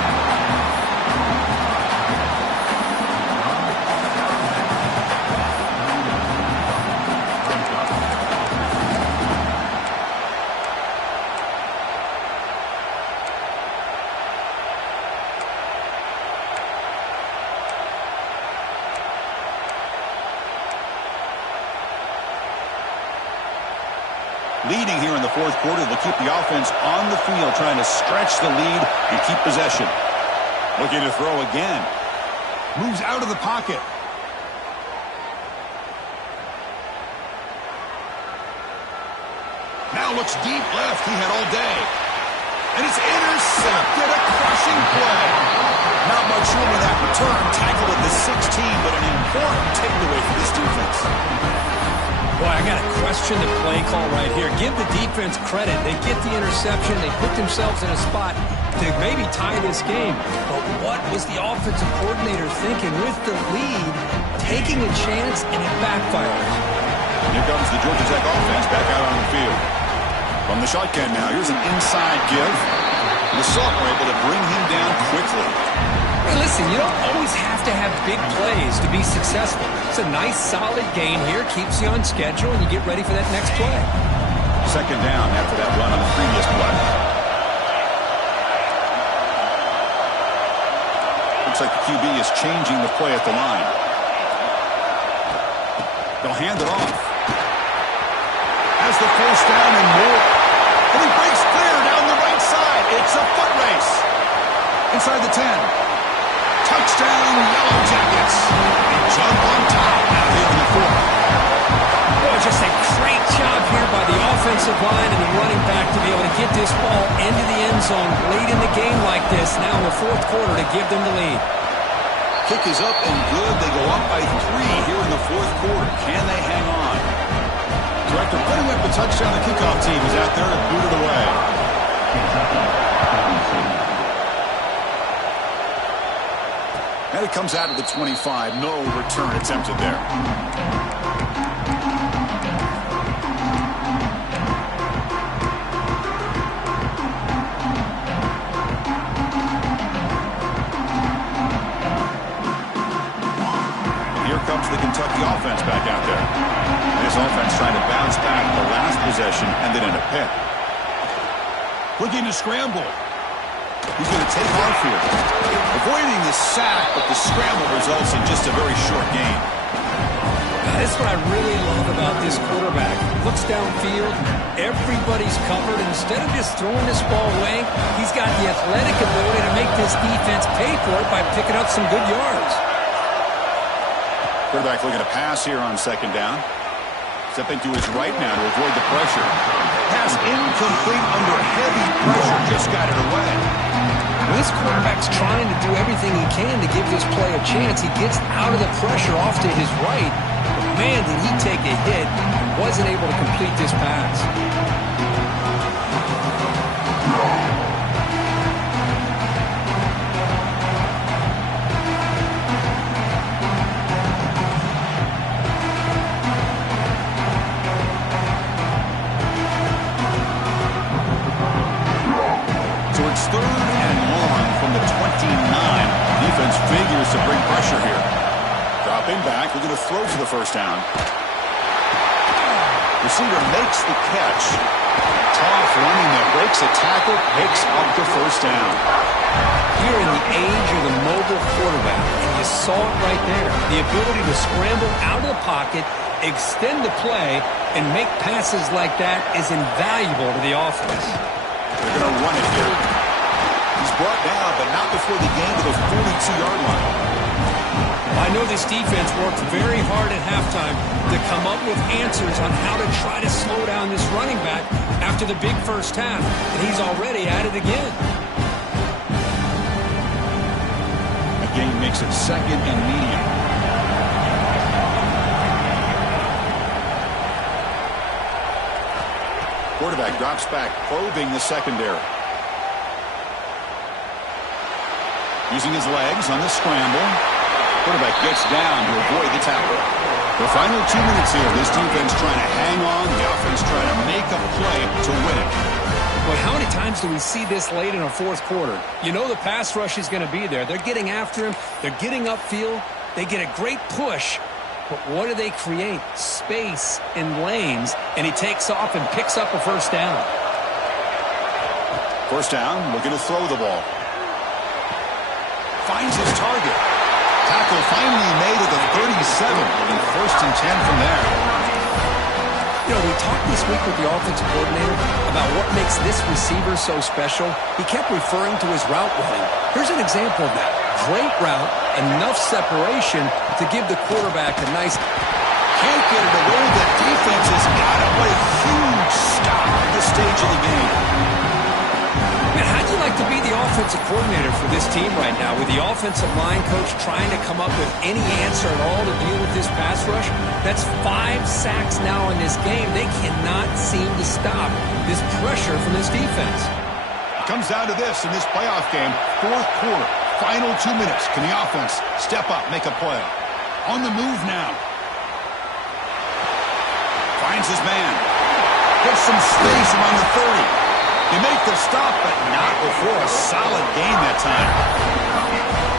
Leading here in the 4th quarter, they'll keep the offense on the field, trying to stretch the lead and keep possession. Looking to throw again. Moves out of the pocket. Now looks deep left. He had all day. And it's intercepted. A crushing play. Not much room in that return. Tackled at the 16, but an important takeaway for this defense. Boy, I got to question the play call right here. Give the defense credit. They get the interception. They put themselves in a spot to maybe tie this game. But what was the offensive coordinator thinking with the lead, taking a chance, and it backfires? Here comes the Georgia Tech offense back out on the field. From the shotgun now, here's an inside give. The Sauk were able to bring him down quickly. Hey, listen, you don't always have to have big plays to be successful. It's a nice, solid gain here. Keeps you on schedule, and you get ready for that next play. 2nd down after that run on the previous play. Looks like the QB is changing the play at the line. They'll hand it off. Has the 1st down and more. And he breaks clear down the right side. It's a foot race. Inside the 10. Touchdown, Yellow Jackets. They jump on top out here in the 4th. Boy, just a great job here by the offensive line and the running back to be able to get this ball into the end zone late in the game like this, now in the 4th quarter, to give them the lead. Kick is up and good. They go up by 3 here in the 4th quarter. Can they hang on? So after putting up the touchdown, the kickoff team is out there and boot it away. And it comes out of the 25. No return attempted there. And here comes the Kentucky offense back out there. This offense trying to bounce back the last possession and then in a pick. Looking to scramble. He's going to take off here. Avoiding the sack, but the scramble results in just a very short gain. That's what I really love about this quarterback. Looks downfield, everybody's covered. Instead of just throwing this ball away, he's got the athletic ability to make this defense pay for it by picking up some good yards. Quarterback looking to pass here on second down. Stepping to his right now to avoid the pressure. Pass incomplete under heavy pressure. Just got it away. Well, this quarterback's trying to do everything he can to give this play a chance. He gets out of the pressure off to his right. But man, did he take a hit and wasn't able to complete this pass. Third and long from the 29. Defense figures to bring pressure here. Dropping back, looking to throw for the first down. Receiver makes the catch. Tough running that breaks a tackle, picks up the first down. Here in the age of the mobile quarterback, and you saw it right there, the ability to scramble out of the pocket, extend the play, and make passes like that is invaluable to the offense. They're going to run it here. He's brought down, but not before the gain to the 42-yard line. I know this defense worked very hard at halftime to come up with answers on how to try to slow down this running back after the big first half, and he's already at it again. A gain makes it second and medium. Quarterback drops back, probing the secondary. Using his legs on the scramble. Quarterback gets down to avoid the tackle. The final 2 minutes here. This defense trying to hang on. The offense trying to make a play to win it. Boy, how many times do we see this late in a fourth quarter? You know the pass rush is going to be there. They're getting after him. They're getting upfield. They get a great push. But what do they create? Space and lanes. And he takes off and picks up a first down. First down, looking to throw the ball. Finds his target. Tackle finally made at the 37. And first and 10 from there. You know, we talked this week with the offensive coordinator about what makes this receiver so special. He kept referring to his route running. Here's an example of that. Great route, enough separation to give the quarterback a nice... Can't get it away. The defense has got it. What a huge stop at this stage of the game. Man, how'd you like to be the offensive coordinator for this team right now with the offensive line coach trying to come up with any answer at all to deal with this pass rush? That's 5 sacks now in this game. They cannot seem to stop this pressure from this defense. It comes down to this in this playoff game. Fourth quarter, final 2 minutes. Can the offense step up, make a play? On the move now. Finds his man. Gets some space around the 30. They make the stop, but not before a solid gain that time.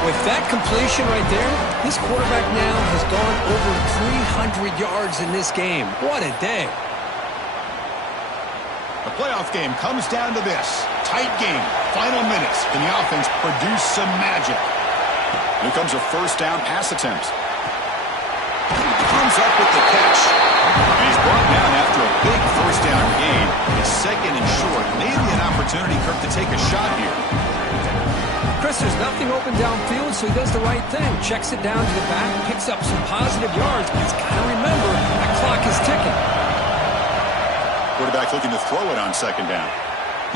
With that completion right there, this quarterback now has gone over 300 yards in this game. What a day. The playoff game comes down to this. Tight game. Final minutes. Can the offense produce some magic? Here comes a first down pass attempt. Comes up with the catch. And he's brought down after a big first down gain. It's second and short. Maybe an opportunity, Kirk, to take a shot here. Chris, there's nothing open downfield, so he does the right thing. Checks it down to the back, picks up some positive yards, but he's got to remember that clock is ticking. Quarterback looking to throw it on second down.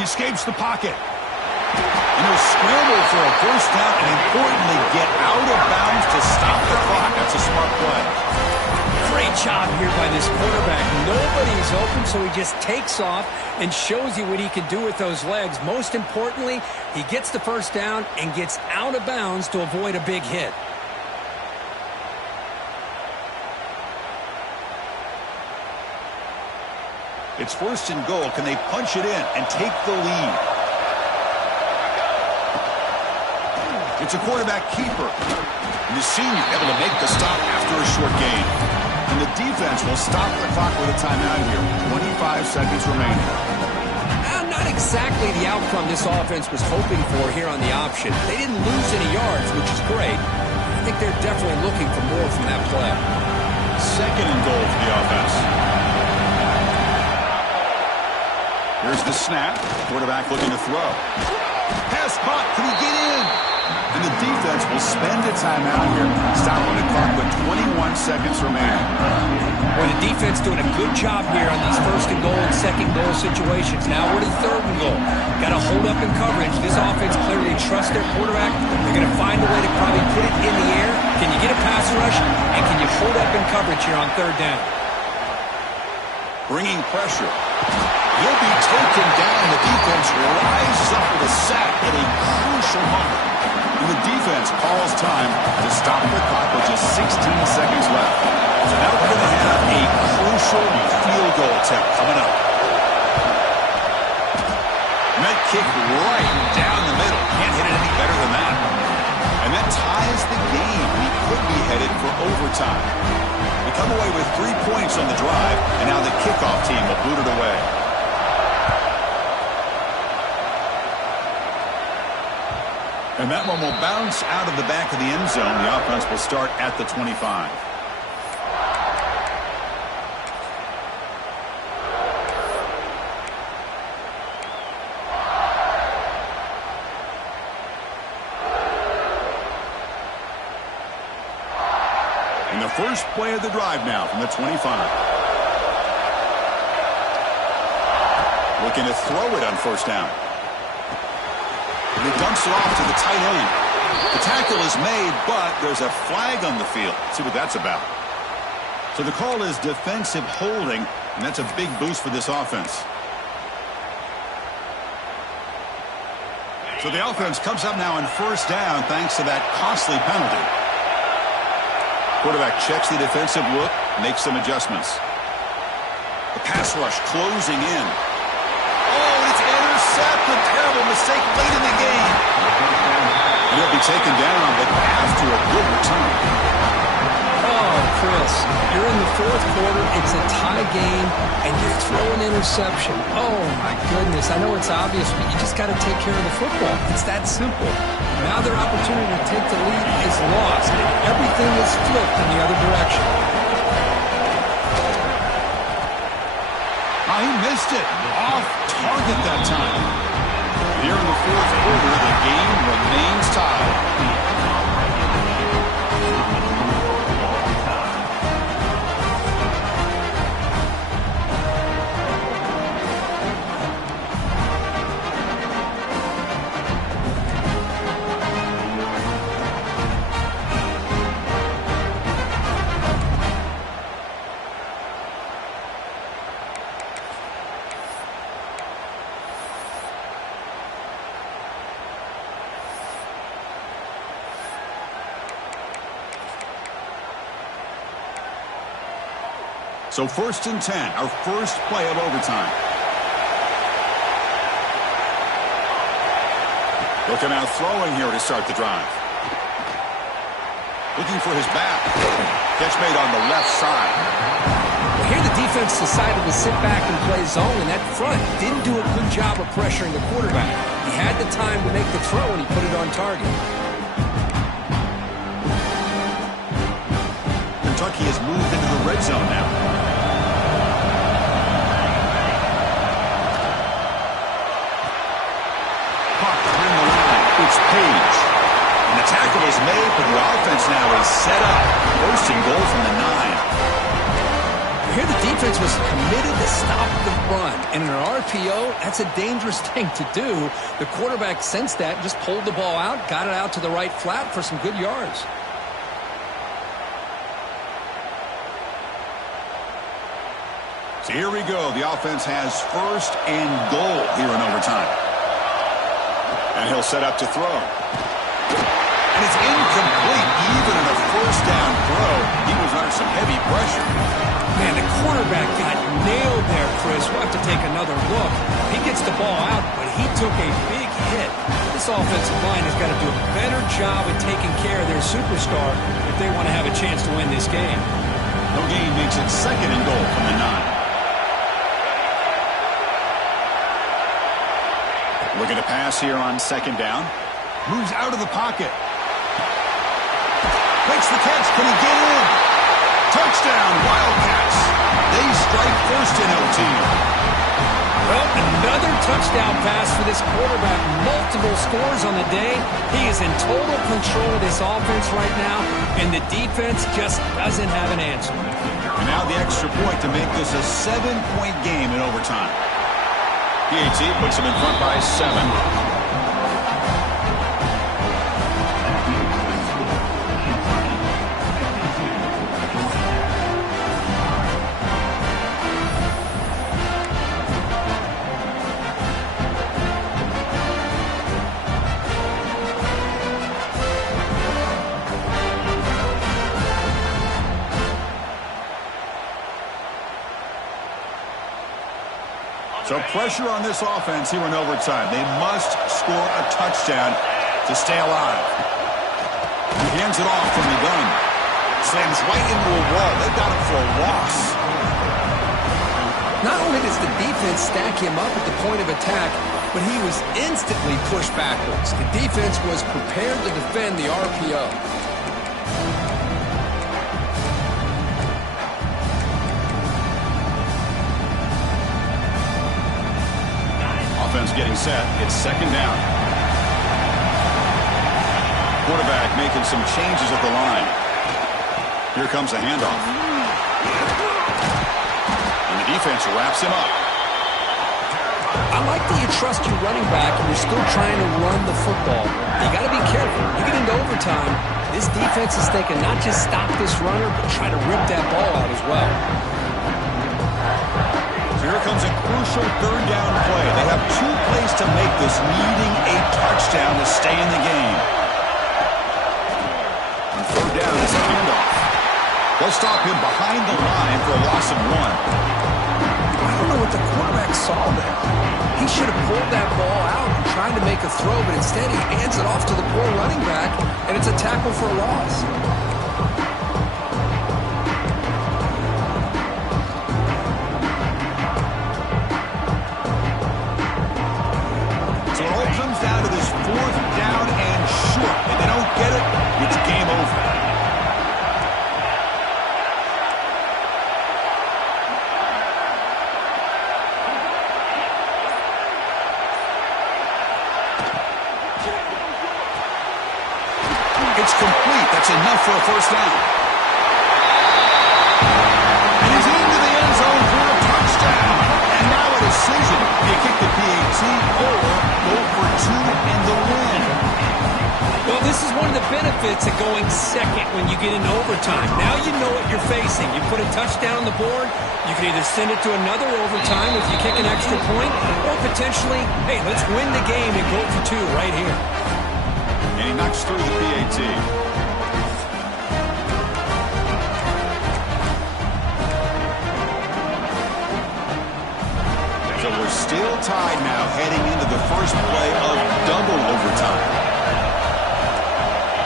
He escapes the pocket. And he'll scramble for a first down and, importantly, get out of bounds to stop the clock. That's a smart play. Great job here by this quarterback. Nobody's open, so he just takes off and shows you what he can do with those legs. Most importantly, he gets the first down and gets out of bounds to avoid a big hit. It's first and goal. Can they punch it in and take the lead? It's a quarterback keeper. And the senior able to make the stop after a short gain. And the defense will stop the clock with a timeout here. 25 seconds remaining. Not exactly the outcome this offense was hoping for here on the option. They didn't lose any yards, which is great. I think they're definitely looking for more from that play. Second and goal for the offense. Here's the snap. Quarterback looking to throw. Pass caught. Can he get in? And the defense will spend a timeout here, stopping the clock with 21 seconds remaining. Well, the defense doing a good job here on these first and goal and second goal situations. Now we're to third and goal. Got to hold up in coverage. This offense clearly trusts their quarterback. They're going to find a way to probably put it in the air. Can you get a pass rush? And can you hold up in coverage here on third down? Bringing pressure. He'll be taken down. The defense rises up with a sack at a crucial moment. And the defense calls time to stop the clock with just 16 seconds left. So now we're going to have a crucial field goal attempt coming up. And that kick right down the middle. Can't hit it any better than that. And that ties the game. We could be headed for overtime. We come away with 3 points on the drive, and now the kickoff team will boot it away. And that one will bounce out of the back of the end zone. The offense will start at the 25. And the first play of the drive now from the 25. Looking to throw it on first down. And he dumps it off to the tight end. The tackle is made, but there's a flag on the field. Let's see what that's about. So the call is defensive holding, and that's a big boost for this offense. So the offense comes up now on first down thanks to that costly penalty. Quarterback checks the defensive look, makes some adjustments. The pass rush closing in. Oh, it's intercepted. Terrible mistake late in the game. And he'll be taken down, but after a good return. Oh, Chris, you're in the fourth quarter. It's a tie game, and you throw an interception. Oh, my goodness. I know it's obvious, but you just got to take care of the football. It's that simple. Now their opportunity to take the lead is lost, and everything is flipped in the other direction. Oh, he missed it. Off target that time. Here in the fourth quarter, the game remains tied. So 1st and 10, our first play of overtime. Looking out throwing here to start the drive. Looking for his back. Catch made on the left side. Well, here the defense decided to sit back and play zone, and that front didn't do a good job of pressuring the quarterback. He had the time to make the throw, and he put it on target. Kentucky has moved into the red zone now. It's Page. And the tackle is made, but the offense now is set up. First and goal from the 9. Here the defense was committed to stop the run. And in an RPO, that's a dangerous thing to do. The quarterback sensed that, just pulled the ball out, got it out to the right flat for some good yards. So here we go. The offense has first and goal here in overtime. And he'll set up to throw. And it's incomplete. Even in a first down throw, he was under some heavy pressure. Man, the quarterback got nailed there, Chris. We'll have to take another look. He gets the ball out, but he took a big hit. This offensive line has got to do a better job of taking care of their superstar if they want to have a chance to win this game. No gain makes it 2nd and goal from the 9. Looking to pass here on 2nd down. Moves out of the pocket. Makes the catch. Can he get in? Touchdown, Wildcats. They strike first in OT. Well, another touchdown pass for this quarterback. Multiple scores on the day. He is in total control of this offense right now, and the defense just doesn't have an answer. And now the extra point to make this a 7-point game in overtime. PAT puts them in front by 7. So pressure on this offense here in overtime. They must score a touchdown to stay alive. He hands it off from the gun. Slams right into a wall. They've got him for a loss. Not only does the defense stack him up at the point of attack, but he was instantly pushed backwards. The defense was prepared to defend the RPO. Offense getting set. It's second down. Quarterback making some changes at the line. Here comes a handoff. And the defense wraps him up. I like that you trust your running back and you're still trying to run the football. You got to be careful. You get into overtime, this defense is thinking not just stop this runner, but try to rip that ball out as well. Here comes a crucial third down play. They have 2 plays to make this, needing a touchdown to stay in the game. On third down is a handoff. They'll stop him behind the line for a loss of 1. I don't know what the quarterback saw there. He should have pulled that ball out and tried to make a throw, but instead he hands it off to the poor running back, and it's a tackle for a loss. Down to this 4th down and short. If they don't get it, it's game over. It's complete. That's enough for a first down. And he's into the end zone for a touchdown. And now a decision. You kick the PAT or go for 2 and the win. Well, this is one of the benefits of going second when you get into overtime. Now you know what you're facing. You put a touchdown on the board, you can either send it to another overtime if you kick an extra point, or potentially, hey, let's win the game and go for 2 right here. And he knocks through the PAT. So we're still tied now heading into the first play of double overtime.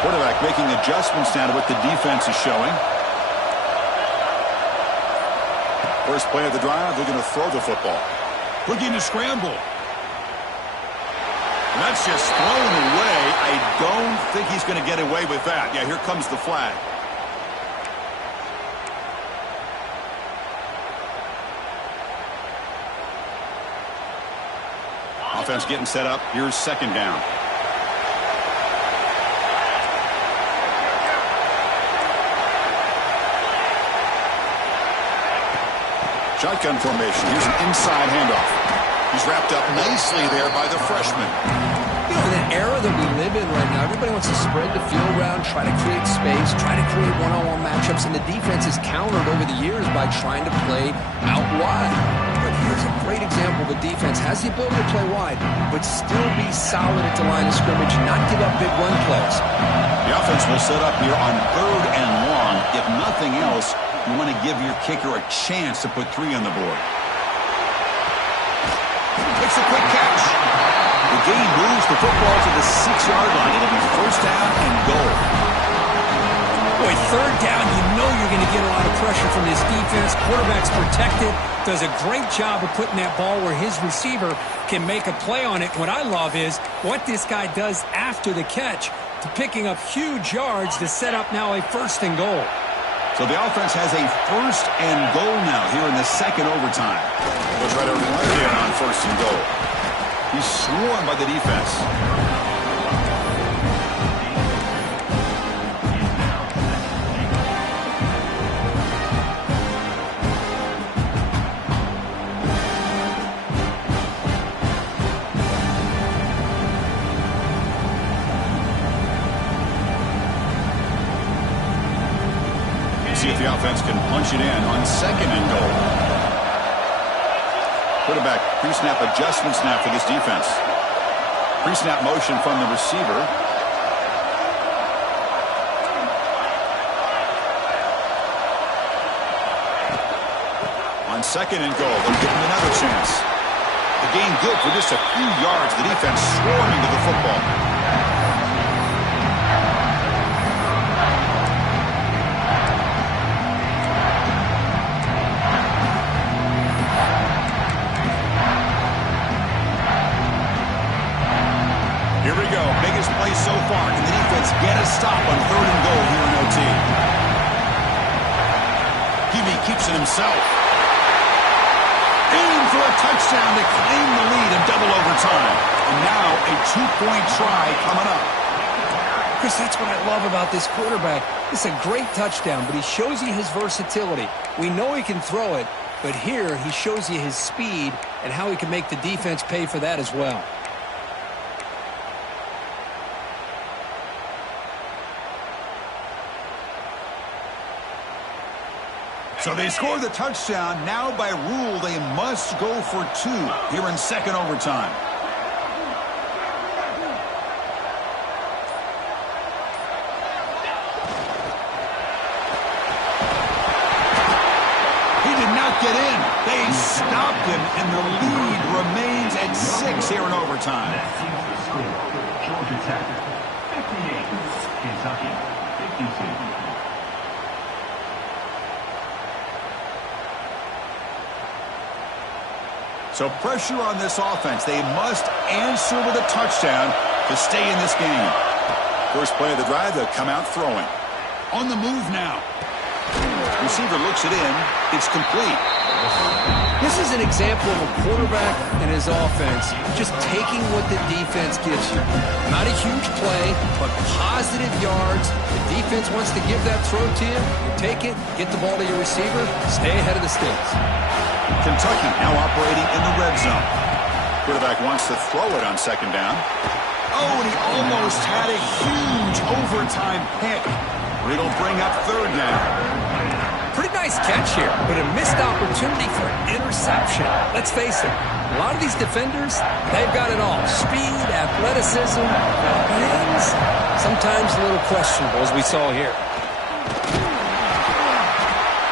Quarterback making adjustments now to what the defense is showing. First play of the drive, they're going to throw the football. Looking to scramble. And that's just thrown away. I don't think he's going to get away with that. Yeah, here comes the flag. Offense getting set up. Here's second down. Shotgun formation. Here's an inside handoff. He's wrapped up nicely there by the freshman. You know, in an era that we live in right now, everybody wants to spread the field around, try to create space, try to create one-on-one matchups, and the defense has countered over the years by trying to play out wide. But here's a great example. The defense has the ability to play wide, but still be solid at the line of scrimmage, not give up big run plays. The offense will set up here on 3rd and long. If nothing else, you want to give your kicker a chance to put 3 on the board. Makes a quick catch. The game moves the football to the 6-yard line. It'll be first down and goal. Boy, 3rd down, you know you're going to get a lot of pressure from this defense. Quarterback's protected, does a great job of putting that ball where his receiver can make a play on it. What I love is what this guy does after the catch to picking up huge yards to set up now a 1st and goal. So the offense has a first and goal now here in the second overtime. They'll try to run it in on first and goal. He's swarmed by the defense. See if the offense can punch it in on second and goal. Quarterback pre-snap adjustment snap for this defense. Pre-snap motion from the receiver. On second and goal, they'll give him another chance. The gain good for just a few yards. The defense swarming to the football. Here we go. Biggest play so far. Can the defense get a stop on third and goal here in OT? Hebe keeps it himself. Aim for a touchdown to claim the lead in double overtime. And now a two-point try coming up. Chris, that's what I love about this quarterback. It's a great touchdown, but he shows you his versatility. We know he can throw it, but here he shows you his speed and how he can make the defense pay for that as well. So they score the touchdown. Now by rule, they must go for two here in second overtime. He did not get in. They stopped him, and the lead remains at 6 here in overtime. Georgia Tech, 58, Kentucky, 52. So pressure on this offense. They must answer with a touchdown to stay in this game. First play of the drive, they'll come out throwing. On the move now. Receiver looks it in. It's complete. This is an example of a quarterback and his offense just taking what the defense gives you. Not a huge play, but positive yards. The defense wants to give that throw to you. You take it, get the ball to your receiver, stay ahead of the sticks. Kentucky now operating in the red zone. Quarterback wants to throw it on second down. Oh, and he almost had a huge overtime pick. It'll bring up third down. Pretty nice catch here, but a missed opportunity for an interception. Let's face it, a lot of these defenders, they've got it all. Speed, athleticism, hands, sometimes a little questionable, as we saw here.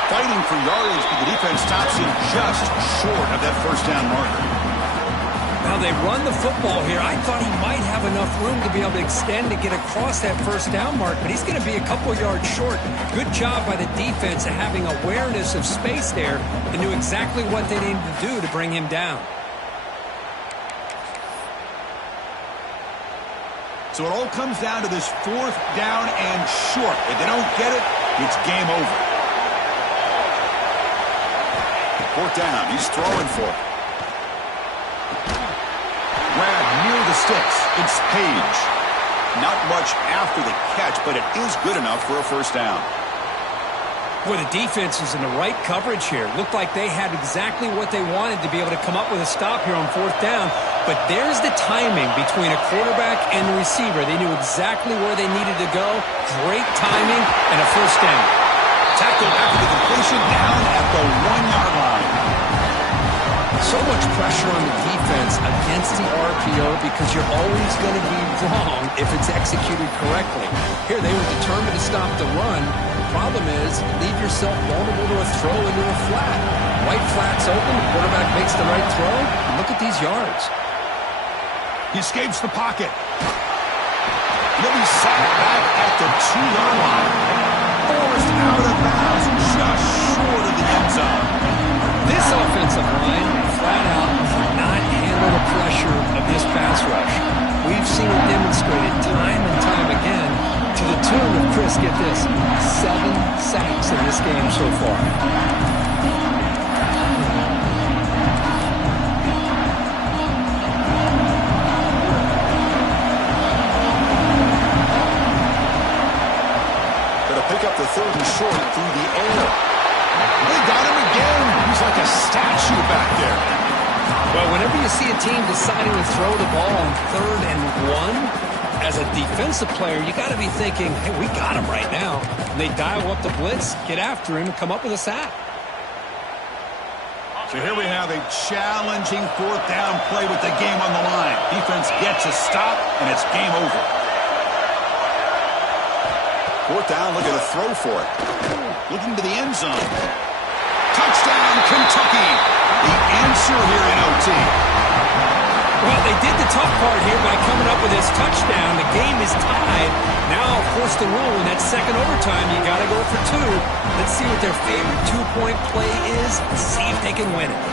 Fighting for yardage, but the defense stops him just short of that first down marker. Now they run the football here. I thought he might have enough room to be able to extend to get across that first down mark, but he's going to be a couple yards short. Good job by the defense of having awareness of space there and knew exactly what they needed to do to bring him down. So it all comes down to this fourth down and short. If they don't get it, it's game over. Fourth down, he's throwing for it. Grab near the sticks. It's Page. Not much after the catch, but it is good enough for a first down. Boy, the defense is in the right coverage here. Looked like they had exactly what they wanted to be able to come up with a stop here on fourth down. But there's the timing between a quarterback and the receiver. They knew exactly where they needed to go. Great timing and a first down. Tackled after the completion, down at the 1-yard line. So much pressure on the defense against the RPO because you're always going to be wrong if it's executed correctly. Here, they were determined to stop the run. The problem is, leave yourself vulnerable to a throw into a flat. Right flat's open, the quarterback makes the right throw, and look at these yards. He escapes the pocket. He'll be sacked back at the 2-yard line. Forced out of bounds, just short of the end zone. This offensive line, flat out, cannot handle the pressure of this pass rush. We've seen it demonstrated time and time again to the tune of Chris, get this. 7 sacks in this game so far. Pick up the 3rd and short through the air. They got him again. He's like a statue back there. Well, whenever you see a team deciding to throw the ball on 3rd and 1, as a defensive player, you got to be thinking, hey, we got him right now. And they dial up the blitz, get after him, and come up with a sack. So here we have a challenging 4th down play with the game on the line. Defense gets a stop, and it's game over. 4th down, looking to throw for it. Looking to the end zone. Touchdown, Kentucky. The answer here in OT. Well, they did the tough part here by coming up with this touchdown. The game is tied. Now, forced to rule in that second overtime. You got to go for 2. Let's see what their favorite 2-point play is and see if they can win it.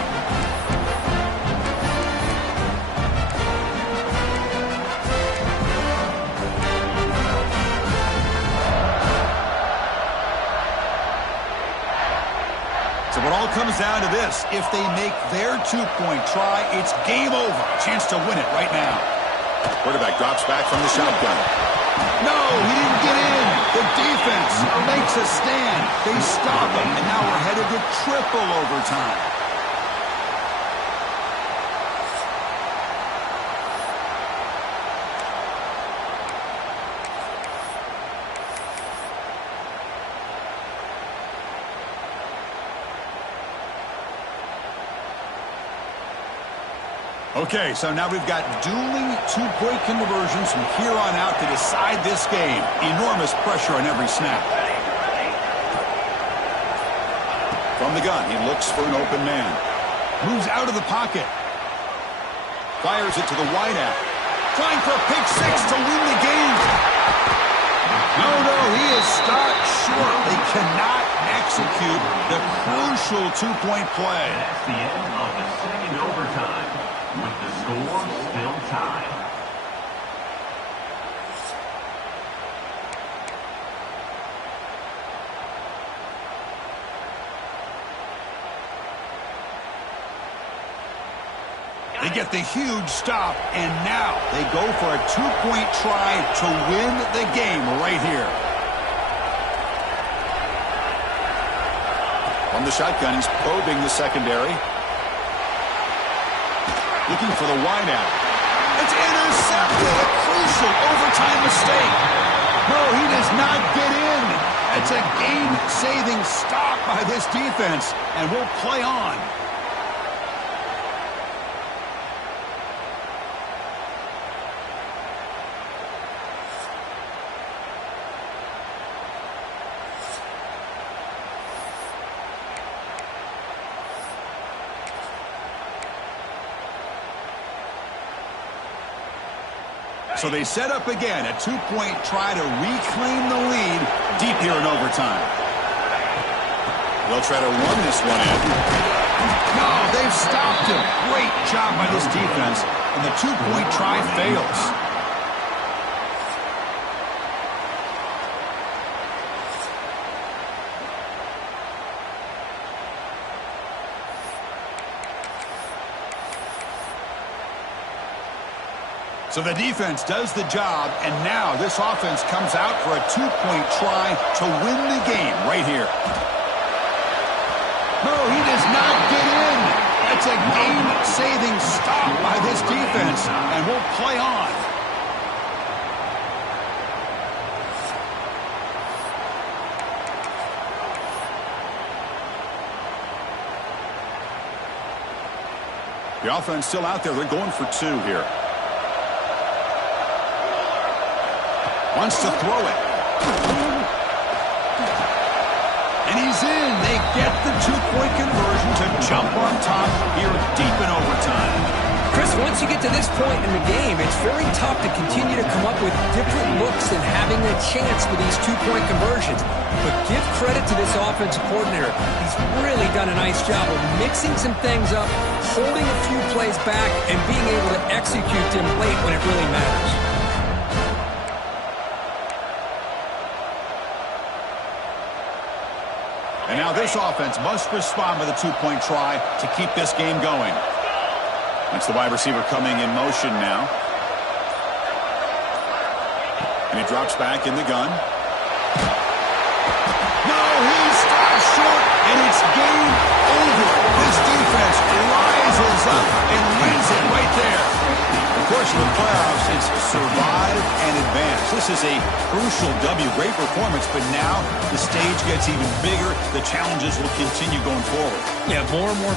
So it all comes down to this. If they make their 2-point try, it's game over. Chance to win it right now. Quarterback drops back from the shotgun. No, he didn't get in. The defense makes a stand. They stop him, and now we're headed to triple overtime. Okay, so now we've got dueling 2-point conversions from here on out to decide this game. Enormous pressure on every snap. From the gun, he looks for an open man. Moves out of the pocket. Fires it to the wideout. Trying for a pick 6 to win the game. No, he is stopped short. They cannot execute the crucial 2-point play. That's the end of the second overtime. With the score still tied. They get the huge stop, and now they go for a 2-point try to win the game right here. From the shotgun, he's probing the secondary. Looking for the wideout. It's intercepted. A crucial overtime mistake. No, he does not get in. It's a game-saving stop by this defense, and we'll play on. So they set up again, a 2-point try to reclaim the lead deep here in overtime. They'll try to run this one in. No, they've stopped him. Great job by this defense, and the 2-point try fails. So the defense does the job, and now this offense comes out for a 2-point try to win the game right here. No, he does not get in. That's a game-saving stop by this defense, and we'll play on. The offense still out there. They're going for 2 here. Wants to throw it. And he's in. They get the 2-point conversion to jump on top here deep in overtime. Chris, once you get to this point in the game, it's very tough to continue to come up with different looks and having a chance with these 2-point conversions. But give credit to this offensive coordinator. He's really done a nice job of mixing some things up, holding a few plays back, and being able to execute them late when it really matters. Now this offense must respond with a two-point try to keep this game going. That's the wide receiver coming in motion now. And he drops back in the gun. No, he stops short, and it's game over. This defense rises up and wins it right there. Of course, in the playoffs, it's survive and advance. This is a crucial W. Great performance, but now the stage gets even bigger. The challenges will continue going forward. Yeah, more and more